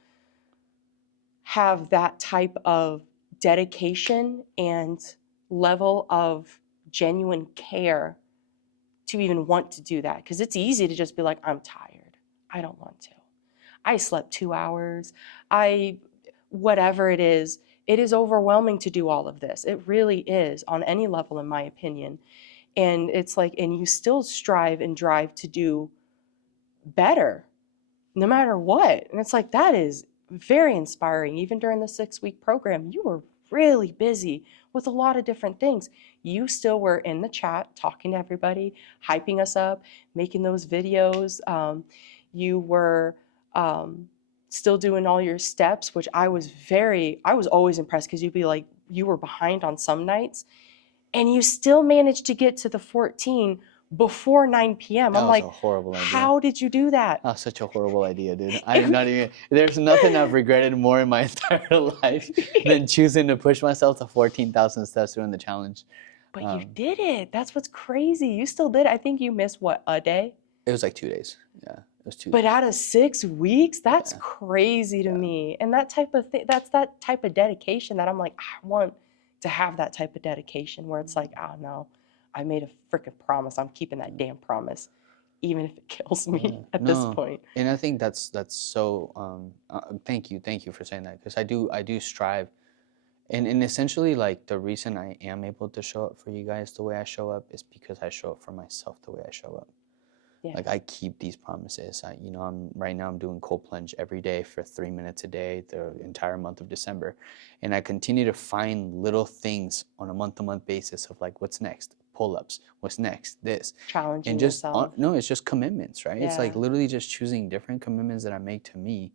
have that type of dedication and level of genuine care to even want to do that. Because it's easy to just be like, I'm tired, I don't want to. I slept 2 hours. Whatever it is overwhelming to do all of this. It really is, on any level, in my opinion. And it's like, and you still strive and drive to do better no matter what. And it's like, that is very inspiring. Even during the 6-week program, you were really busy with a lot of different things. You still were in the chat talking to everybody, hyping us up, making those videos. You were still doing all your steps, which I was always impressed, because you'd be like, you were behind on some nights and you still managed to get to the 14 before 9 p.m. That I'm was like, a horrible idea. How did you do that? That was such a horrible idea, dude. I'm not even, there's nothing I've regretted more in my entire life than choosing to push myself to 14,000 steps during the challenge. But you did it. That's what's crazy. You still did it. I think you missed, what, a day? It was like 2 days. Yeah, it was 2 But days. out of 6 weeks, that's crazy to me. And that type of thing, that's that type of dedication that I'm like, I want to have that type of dedication, where it's like, oh no, I made a freaking promise. I'm keeping that damn promise, even if it kills me at this point. And I think that's so. Thank you for saying that, because I do strive, and essentially, like, the reason I am able to show up for you guys the way I show up is because I show up for myself the way I show up. Yeah. Like, I keep these promises. Right now I'm doing cold plunge every day for 3 minutes a day the entire month of December, and I continue to find little things on a month-to-month basis of like, what's next? Pull-ups. What's next? This. Challenging and just yourself. No, it's just commitments, right? Yeah. It's like literally just choosing different commitments that I make to me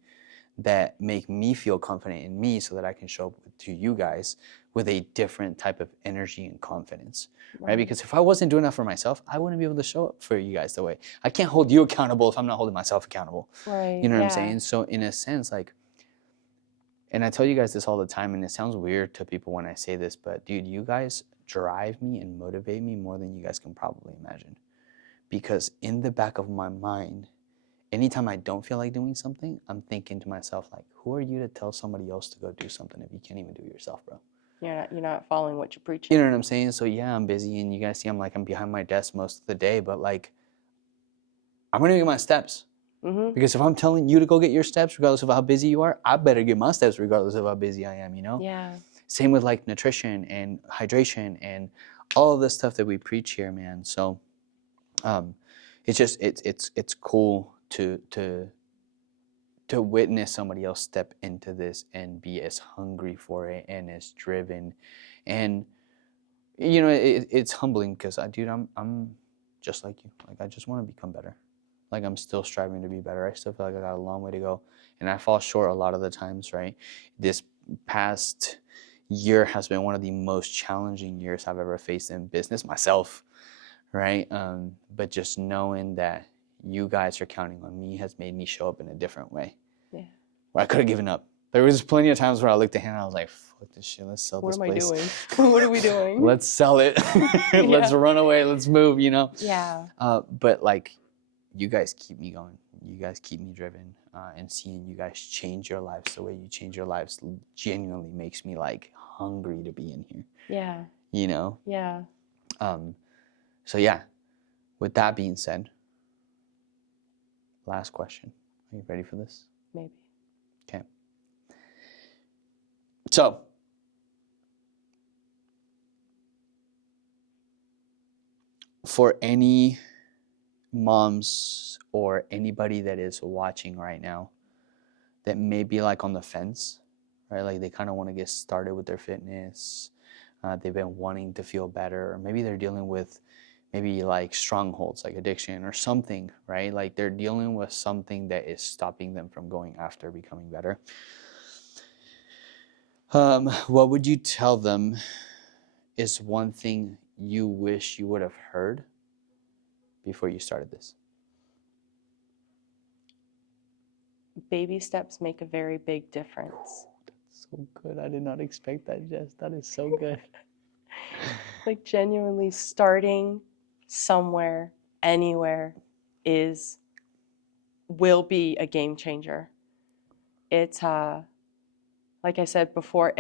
that make me feel confident in me, so that I can show up to you guys with a different type of energy and confidence, right? Because if I wasn't doing that for myself, I wouldn't be able to show up for you guys the way. I can't hold you accountable if I'm not holding myself accountable. Right. You know what I'm saying? So in a sense, like, and I tell you guys this all the time, and it sounds weird to people when I say this, but dude, you guys drive me and motivate me more than you guys can probably imagine. Because in the back of my mind, anytime I don't feel like doing something, I'm thinking to myself, like, who are you to tell somebody else to go do something if you can't even do it yourself, bro? You're not following what you're preaching. You know what I'm saying? So yeah, I'm busy, and you guys see I'm behind my desk most of the day, but like, I'm gonna get my steps. Mm-hmm. Because if I'm telling you to go get your steps, regardless of how busy you are, I better get my steps regardless of how busy I am, you know? Yeah. Same with like nutrition and hydration and all of the stuff that we preach here, man. So it's just it's cool to witness somebody else step into this and be as hungry for it and as driven. And you know, it's humbling, because I'm just like you. Like, I just want to become better. Like, I'm still striving to be better. I still feel like I got a long way to go, and I fall short a lot of the times, right? This past year has been one of the most challenging years I've ever faced in business myself, right? But just knowing that you guys are counting on me has made me show up in a different way. Yeah. Where I could have given up. There was plenty of times where I looked at him and I was like, fuck this shit, let's sell this place. What am I doing? What are we doing? Let's sell it. Let's run away, let's move, you know? Yeah. But like, you guys keep me going. you guys keep me driven, and seeing you guys change your lives the way you change your lives genuinely makes me like hungry to be in here. Yeah. You know. Yeah. So yeah. With that being said, last question. Are you ready for this? Maybe. Okay. So, for any moms or anybody that is watching right now that may be like on the fence, right? Like they kind of want to get started with their fitness. They've been wanting to feel better, or maybe they're dealing with maybe like strongholds, like addiction or something, right? Like they're dealing with something that is stopping them from going after becoming better. What would you tell them is one thing you wish you would have heard before you started this? Baby steps make a very big difference. That's so good. I did not expect that, Jess. That is so good. Like genuinely starting somewhere, anywhere will be a game changer. It's like I said before,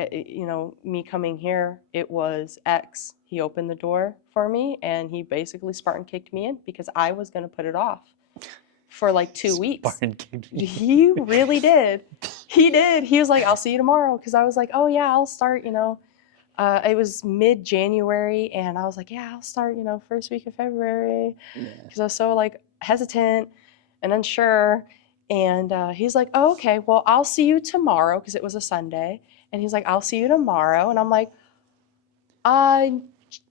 me coming here, it was X. He opened the door for me and he basically Spartan kicked me in because I was going to put it off for like 2 weeks. Spartan kicked me. He really did. He did. He was like, I'll see you tomorrow. Because I was like, oh yeah, I'll start, it was mid-January and I was like, yeah, I'll start, first week of February. Because I was so like hesitant and unsure. And he's like, oh, okay, well, I'll see you tomorrow because it was a Sunday. And he's like, I'll see you tomorrow. And I'm like,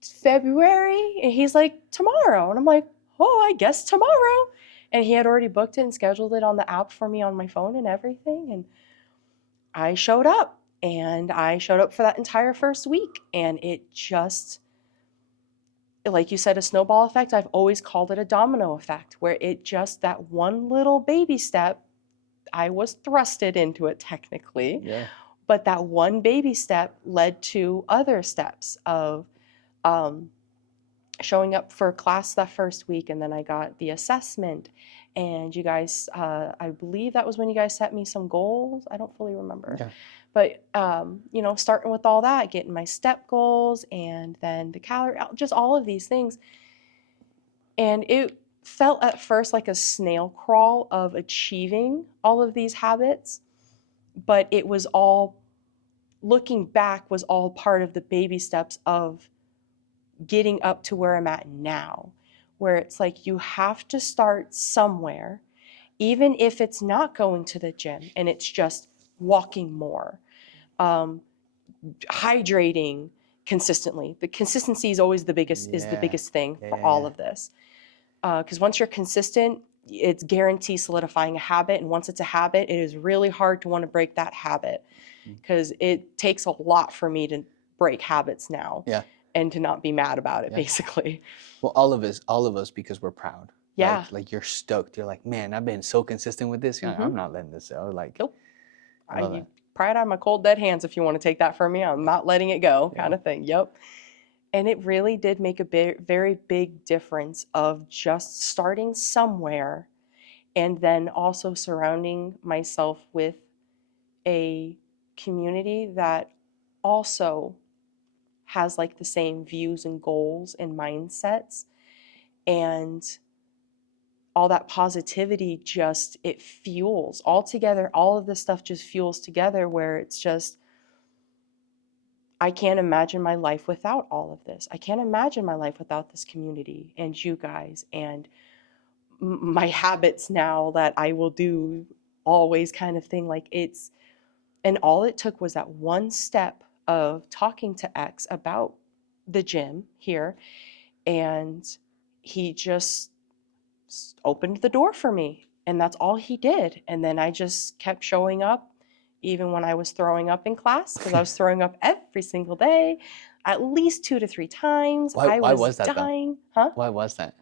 February? And he's like, tomorrow. And I'm like, oh, I guess tomorrow. And he had already booked it and scheduled it on the app for me on my phone and everything. And I showed up. And I showed up for that entire first week. And it just, like you said, a snowball effect. I've always called it a domino effect, where it just, that one little baby step, I was thrusted into it technically. Yeah. But that one baby step led to other steps of showing up for class that first week. And then I got the assessment. And you guys, I believe that was when you guys set me some goals. I don't fully remember. Yeah. But, starting with all that, getting my step goals and then the calorie, just all of these things. And it felt at first like a snail crawl of achieving all of these habits. But it was all, looking back, was all part of the baby steps of getting up to where I'm at now. Where it's like you have to start somewhere, even if it's not going to the gym and it's just walking more, hydrating consistently. The consistency is always the biggest thing for all of this. Because once you're consistent, it's guaranteed solidifying a habit. And once it's a habit, it is really hard to want to break that habit because it takes a lot for me to break habits now. Yeah. And to not be mad about it, basically. Well, all of us, because we're proud. Yeah. Like you're stoked. You're like, man, I've been so consistent with this. I'm not letting this go. Like, nope. You pry it out of my cold, dead hands if you want to take that from me. I'm not letting it go, kind of thing. Yep. And it really did make a very big difference of just starting somewhere and then also surrounding myself with a community that also has like the same views and goals and mindsets, and all that positivity just, it fuels all together. All of this stuff just fuels together, where it's just, I can't imagine my life without all of this. I can't imagine my life without this community and you guys and my habits now that I will do always, kind of thing. Like it's, and all it took was that one step of talking to X about the gym here, and he just opened the door for me, and that's all he did. And then I just kept showing up, even when I was throwing up in class, because I was throwing up every single day, at least 2 to 3 times. Why was that dying. Though? Huh? Why was that?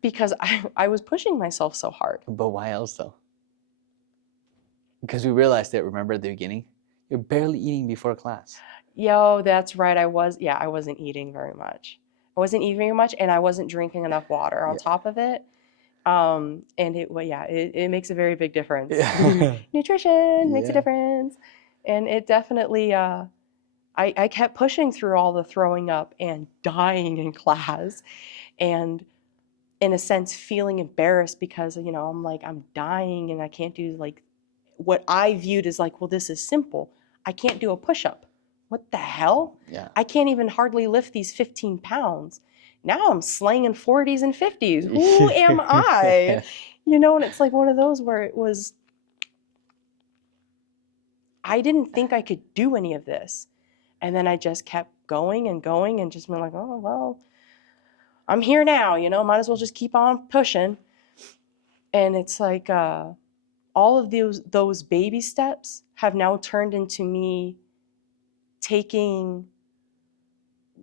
Because I was pushing myself so hard. But why else though? Because we realized that, remember at the beginning? You're barely eating before class. Yo, that's right. I wasn't eating very much. And I wasn't drinking enough water on top of it. And it makes a very big difference. Yeah. Nutrition makes a Yeah. difference. And it definitely, I kept pushing through all the throwing up and dying in class, and in a sense feeling embarrassed because, I'm like, I'm dying and I can't do like what I viewed as like, well, this is simple. I can't do a push-up. What the hell? Yeah. I can't even hardly lift these 15 pounds. Now I'm slinging 40s and 50s. Who am I? And it's like one of those where it was, I didn't think I could do any of this. And then I just kept going and going and just been like, oh, well, I'm here now, might as well just keep on pushing. And it's like all of those baby steps have now turned into me taking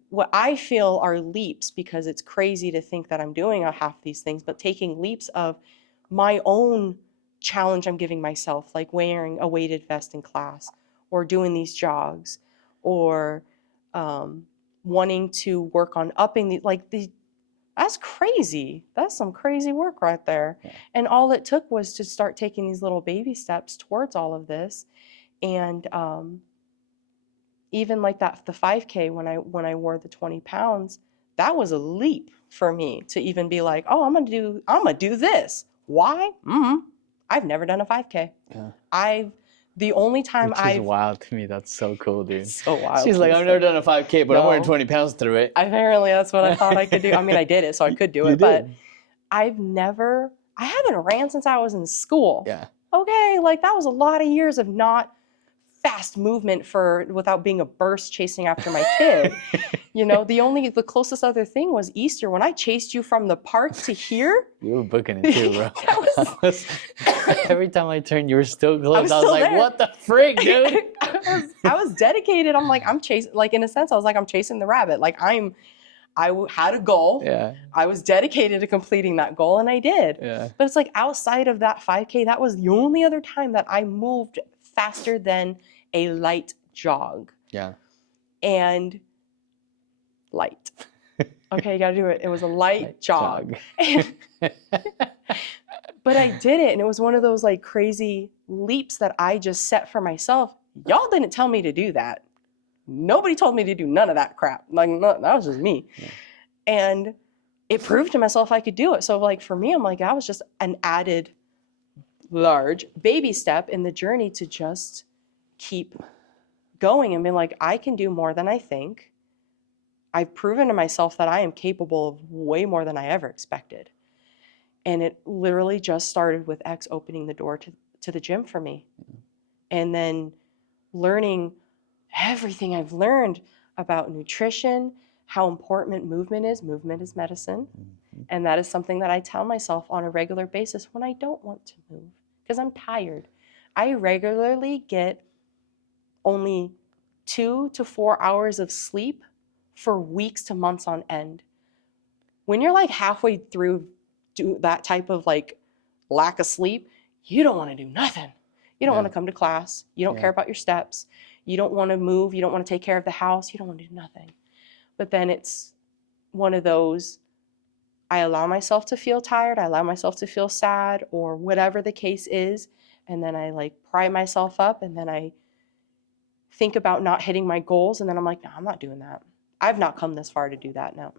what I feel are leaps, because it's crazy to think that I'm doing half these things, but taking leaps of my own challenge I'm giving myself, like wearing a weighted vest in class, or doing these jogs, or wanting to work on upping that's crazy. That's some crazy work right there. Yeah. And all it took was to start taking these little baby steps towards all of this. And even like that, the 5K, when I wore the 20 pounds, that was a leap for me to even be like, oh, I'm gonna do this. Why? I've never done a 5K. Yeah. The only time Which is wild to me. That's so cool, dude. So wild. She's like, I've never done a 5K, but I'm wearing 20 pounds through it. Apparently, that's what I thought I could do. I mean, I did it, so I could do it. But I haven't ran since I was in school. Yeah. Okay, like that was a lot of years of not fast movement without being a burst chasing after my kid. The closest other thing was Easter when I chased you from the park to here. You were booking it too, bro. Every time I turned, you were still close. I was like, there. What the frick, dude? I was dedicated. I'm like, I'm chasing, like in a sense, I was like, I'm chasing the rabbit. Like I had a goal. Yeah. I was dedicated to completing that goal, and I did. Yeah. But it's like outside of that 5K, that was the only other time that I moved faster than a light jog. Yeah. And light. Okay, you gotta do it. It was a light jog. But I did it, and it was one of those like crazy leaps that I just set for myself. Y'all didn't tell me to do that. Nobody told me to do none of that crap. Like, no, that was just me. Yeah. And it proved to myself I could do it. So like for me, I'm like, that was just an added large baby step in the journey to just keep going and be like, I can do more than I think. I've proven to myself that I am capable of way more than I ever expected. And it literally just started with X opening the door to the gym for me. Mm-hmm. And then learning everything I've learned about nutrition, how important movement is. Movement is medicine. Mm-hmm. And that is something that I tell myself on a regular basis when I don't want to move, because I'm tired. I regularly get only 2 to 4 hours of sleep for weeks to months on end. When you're like halfway through that type of like lack of sleep, you don't want to do nothing. You don't want to come to class. You don't care about your steps. You don't want to move. You don't want to take care of the house. You don't want to do nothing. But then it's one of those, I allow myself to feel tired. I allow myself to feel sad, or whatever the case is. And then I like pry myself up, and then I think about not hitting my goals. And then I'm like, no, I'm not doing that. I've not come this far to do that now.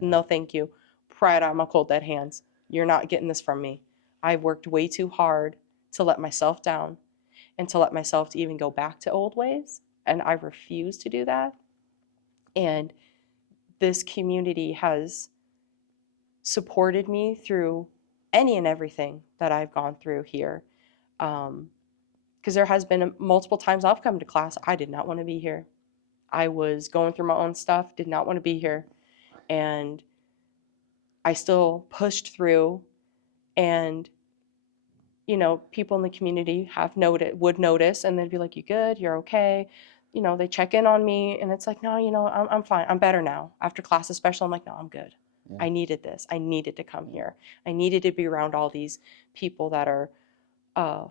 No, thank you. Pry it out of my cold dead hands. You're not getting this from me. I've worked way too hard to let myself down and to let myself to even go back to old ways. And I refuse to do that. And this community has supported me through any and everything that I've gone through here. Because there has been multiple times I've come to class, I did not want to be here. I was going through my own stuff, did not want to be here. And I still pushed through, and people in the community would notice, and they'd be like, you good? You're okay? They check in on me, and it's like, no, I'm fine. I'm better now. After class especially, I'm like, no, I'm good. Yeah. I needed this. I needed to come here. I needed to be around all these people that are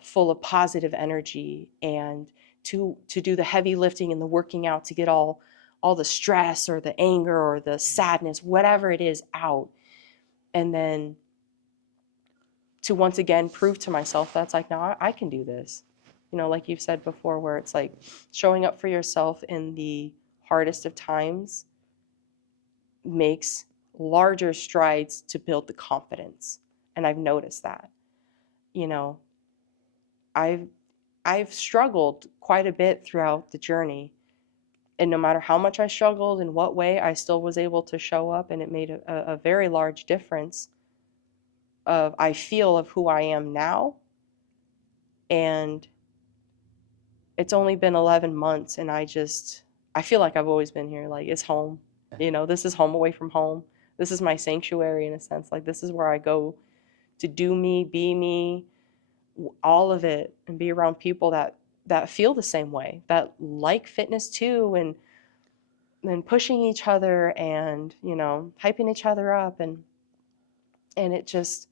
full of positive energy, and to do the heavy lifting and the working out to get all the stress or the anger or the sadness, whatever it is, out. And then to once again prove to myself that's like, no, I can do this. You know, like you've said before, where it's like showing up for yourself in the hardest of times makes larger strides to build the confidence. And I've noticed that. You know, I've I've struggled quite a bit throughout the journey. And no matter how much I struggled, in what way, I still was able to show up, and it made a very large difference of I feel of who I am now. And it's only been 11 months, and I feel like I've always been here. Like, it's home. You know, this is home away from home. This is my sanctuary in a sense. Like, this is where I go to do me, be me, all of it, and be around people that feel the same way, that like fitness too, and pushing each other, and you know, hyping each other up, and it just,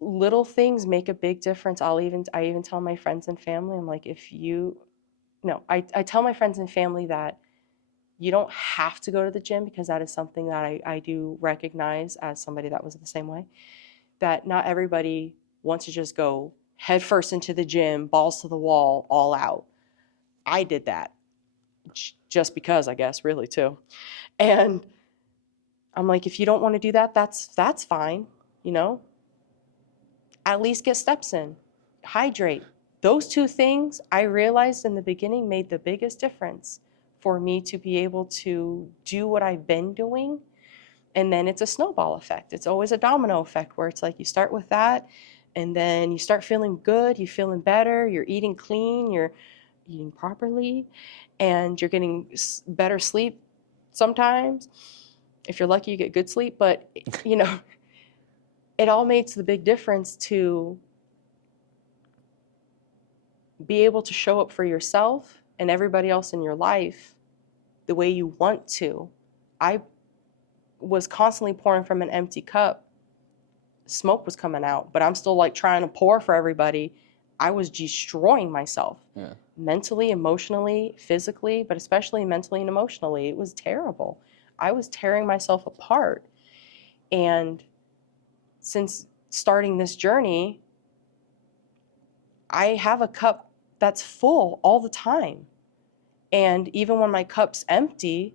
little things make a big difference. I even tell my friends and family, I'm like, if you no, I tell my friends and family that you don't have to go to the gym, because that is something that I do recognize as somebody that was the same way, that not everybody wants to just go head first into the gym, balls to the wall, all out. I did that just because, I guess, really too. And I'm like, if you don't want to do that, that's fine, you know? At least get steps in. Hydrate. Those two things I realized in the beginning made the biggest difference for me to be able to do what I've been doing. And then it's a snowball effect. It's always a domino effect, where it's like you start with that, and then you start feeling good, you're feeling better, you're eating clean, you're eating properly, and you're getting better sleep sometimes. If you're lucky, you get good sleep, but you know, it all makes the big difference to be able to show up for yourself and everybody else in your life the way you want to. I was constantly pouring from an empty cup. Smoke was coming out, but I'm still like trying to pour for everybody. I was destroying myself. Yeah. Mentally, emotionally, physically, but especially mentally and emotionally. It was terrible. I was tearing myself apart. And since starting this journey, I have a cup that's full all the time. And even when my cup's empty,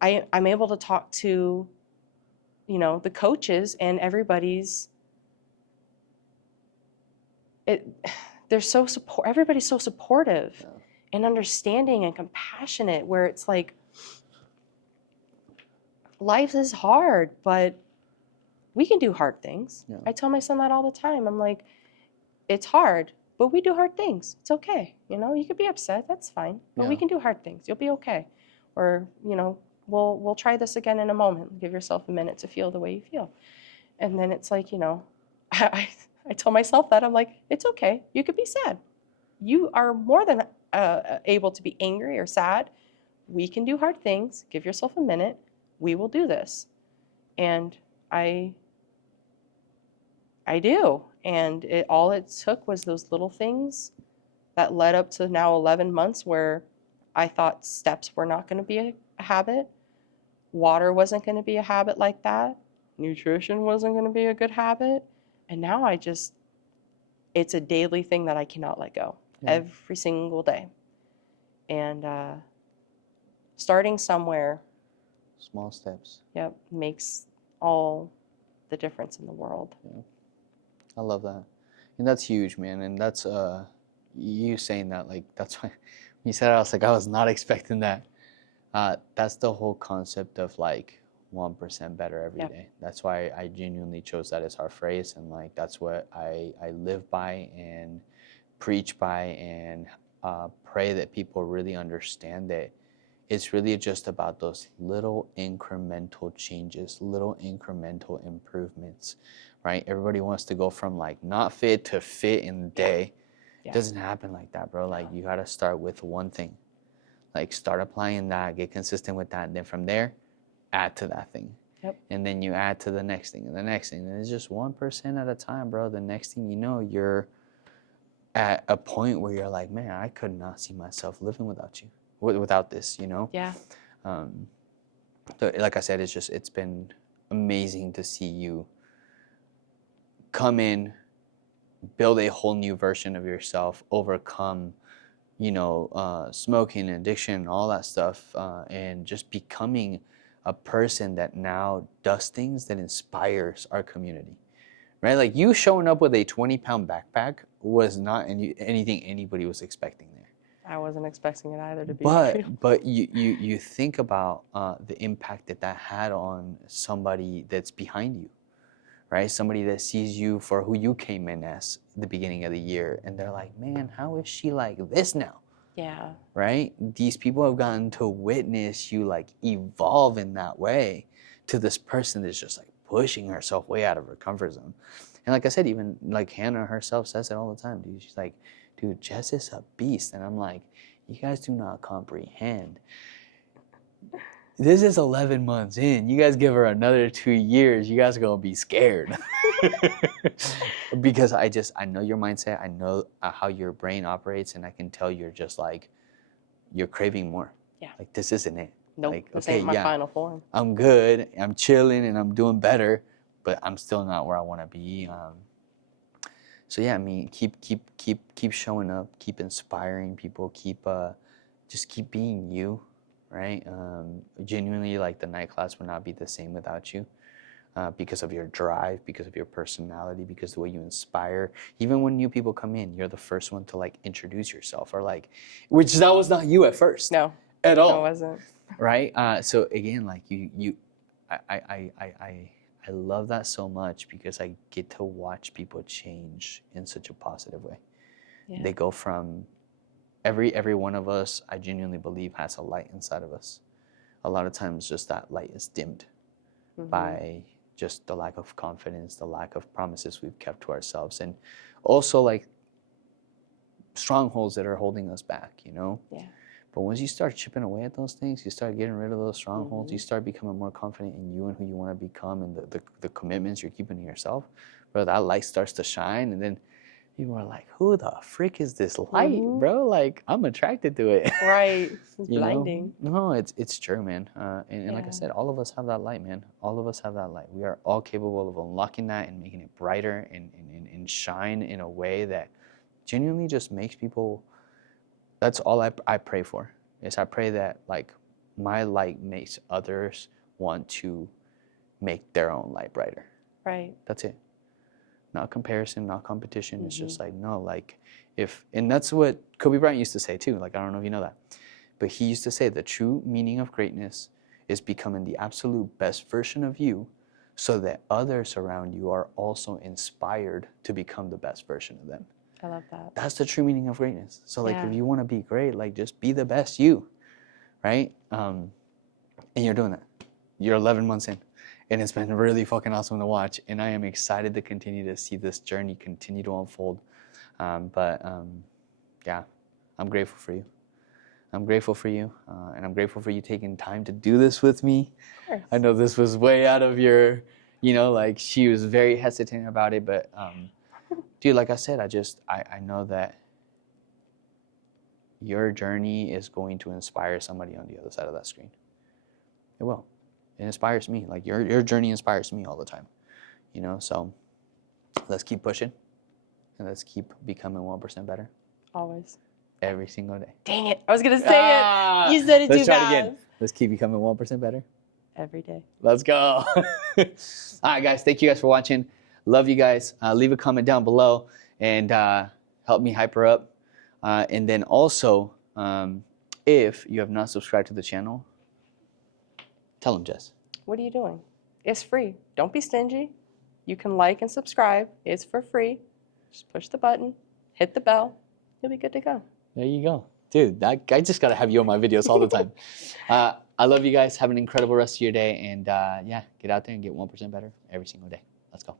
I'm able to talk to, you know, the coaches, and everybody's, it, they're so support. Everybody's so supportive, Yeah. and understanding and compassionate, where it's like, life is hard, but we can do hard things. Yeah. I tell my son that all the time. I'm like, it's hard, but we do hard things. It's okay. You know, you could be upset. That's fine. But we Yeah. can do hard things. You'll be okay. Or, you know, we'll try this again in a moment. Give yourself a minute to feel the way you feel. And then it's like, you know, I tell myself that. I'm like, it's okay. You could be sad. You are more than able to be angry or sad. We can do hard things. Give yourself a minute. We will do this. And I do. And all it took was those little things that led up to now 11 months, where I thought steps were not going to be a habit. Water wasn't going to be a habit like that. Nutrition wasn't going to be a good habit. And now it's a daily thing that I cannot let go. Yeah. Every single day. And starting somewhere. Small steps. Yep, makes all the difference in the world. Yeah. I love that. And that's huge, man. And that's you saying that, like, that's why when you said it, I was like, I was not expecting that. That's the whole concept of like 1% better every day. That's why I genuinely chose that as our phrase, and like that's what I live by and preach by, and pray that people really understand that it's really just about those little incremental changes, little incremental improvements, right? Everybody wants to go from like not fit to fit in a day. Yeah. It doesn't happen like that, bro. Like, you got to start with one thing. Like, start applying that, get consistent with that, and then from there, add to that thing. Yep. And then you add to the next thing and the next thing. And it's just 1% at a time, bro. The next thing you know, you're at a point where you're like, man, I could not see myself living without you, without this, you know? Yeah. So like I said, it's been amazing to see you come in, build a whole new version of yourself, overcome, smoking, addiction, all that stuff, and just becoming a person that now does things that inspires our community, right? Like you showing up with a 20-pound backpack was not anything anybody was expecting there. I wasn't expecting it either, to be real. But you think about the impact that had on somebody that's behind you, right? Somebody that sees you for who you came in as the beginning of the year, and they're like, man, how is she like this now? Yeah. Right? These people have gotten to witness you like evolve in that way to this person that's just like pushing herself way out of her comfort zone. And like I said, even like Hannah herself says it all the time, dude. She's like, dude, Jess is a beast. And I'm like, you guys do not comprehend. This is 11 months in. You guys give her another 2 years, you guys are going to be scared. Because I know your mindset. I know how your brain operates. And I can tell you're just like, you're craving more. Yeah. Like, this isn't it. Nope, like, this ain't my final form. I'm good. I'm chilling and I'm doing better. But I'm still not where I want to be. So yeah, I mean, keep showing up, keep inspiring people, just keep being you, right? Genuinely, like the night class would not be the same without you, because of your drive, because of your personality, because of the way you inspire. Even when new people come in, you're the first one to like introduce yourself, or like, which that was not you at first. No, at all. No, it wasn't. Right. So again, like I love that so much because I get to watch people change in such a positive way. Yeah. They go from every one of us, I genuinely believe, has a light inside of us. A lot of times just that light is dimmed by just the lack of confidence, the lack of promises we've kept to ourselves, and also like strongholds that are holding us back, Yeah. But once you start chipping away at those things, you start getting rid of those strongholds, you start becoming more confident in you and who you want to become and the commitments you're keeping to yourself, bro, that light starts to shine, and then people are like, who the frick is this light, bro? Like, I'm attracted to it. Right. It's blinding. No, it's true, man. And like I said, all of us have that light, man. All of us have that light. We are all capable of unlocking that and making it brighter and shine in a way that genuinely just makes people. That's all I pray for, is I pray that like my light makes others want to make their own light brighter. Right. That's it. Not comparison, not competition. It's just like, no, like and that's what Kobe Bryant used to say too. Like, I don't know if you know that, but he used to say the true meaning of greatness is becoming the absolute best version of you so that others around you are also inspired to become the best version of them. I love that. That's the true meaning of greatness. So like, if you want to be great, like just be the best you, right? And you're doing that. You're 11 months in, and it's been really fucking awesome to watch. And I am excited to continue to see this journey continue to unfold. Yeah, I'm grateful for you. I'm grateful for you, and I'm grateful for you taking time to do this with me. Of course. I know this was way out of your, like she was very hesitant about it, but dude, like I said, I know that your journey is going to inspire somebody on the other side of that screen. It will. It inspires me. Like your journey inspires me all the time. So let's keep pushing and let's keep becoming 1% better. Always. Every single day. Dang it. I was going to say it. You said it too fast. Let's try it again. Let's keep becoming 1% better. Every day. Let's go. All right, guys. Thank you guys for watching. Love you guys. Leave a comment down below and help me hype her up. And then also, if you have not subscribed to the channel, tell them, Jess. What are you doing? It's free. Don't be stingy. You can like and subscribe. It's for free. Just push the button, hit the bell. You'll be good to go. There you go. Dude, I just got to have you on my videos all the time. I love you guys. Have an incredible rest of your day. And yeah, get out there and get 1% better every single day. Let's go.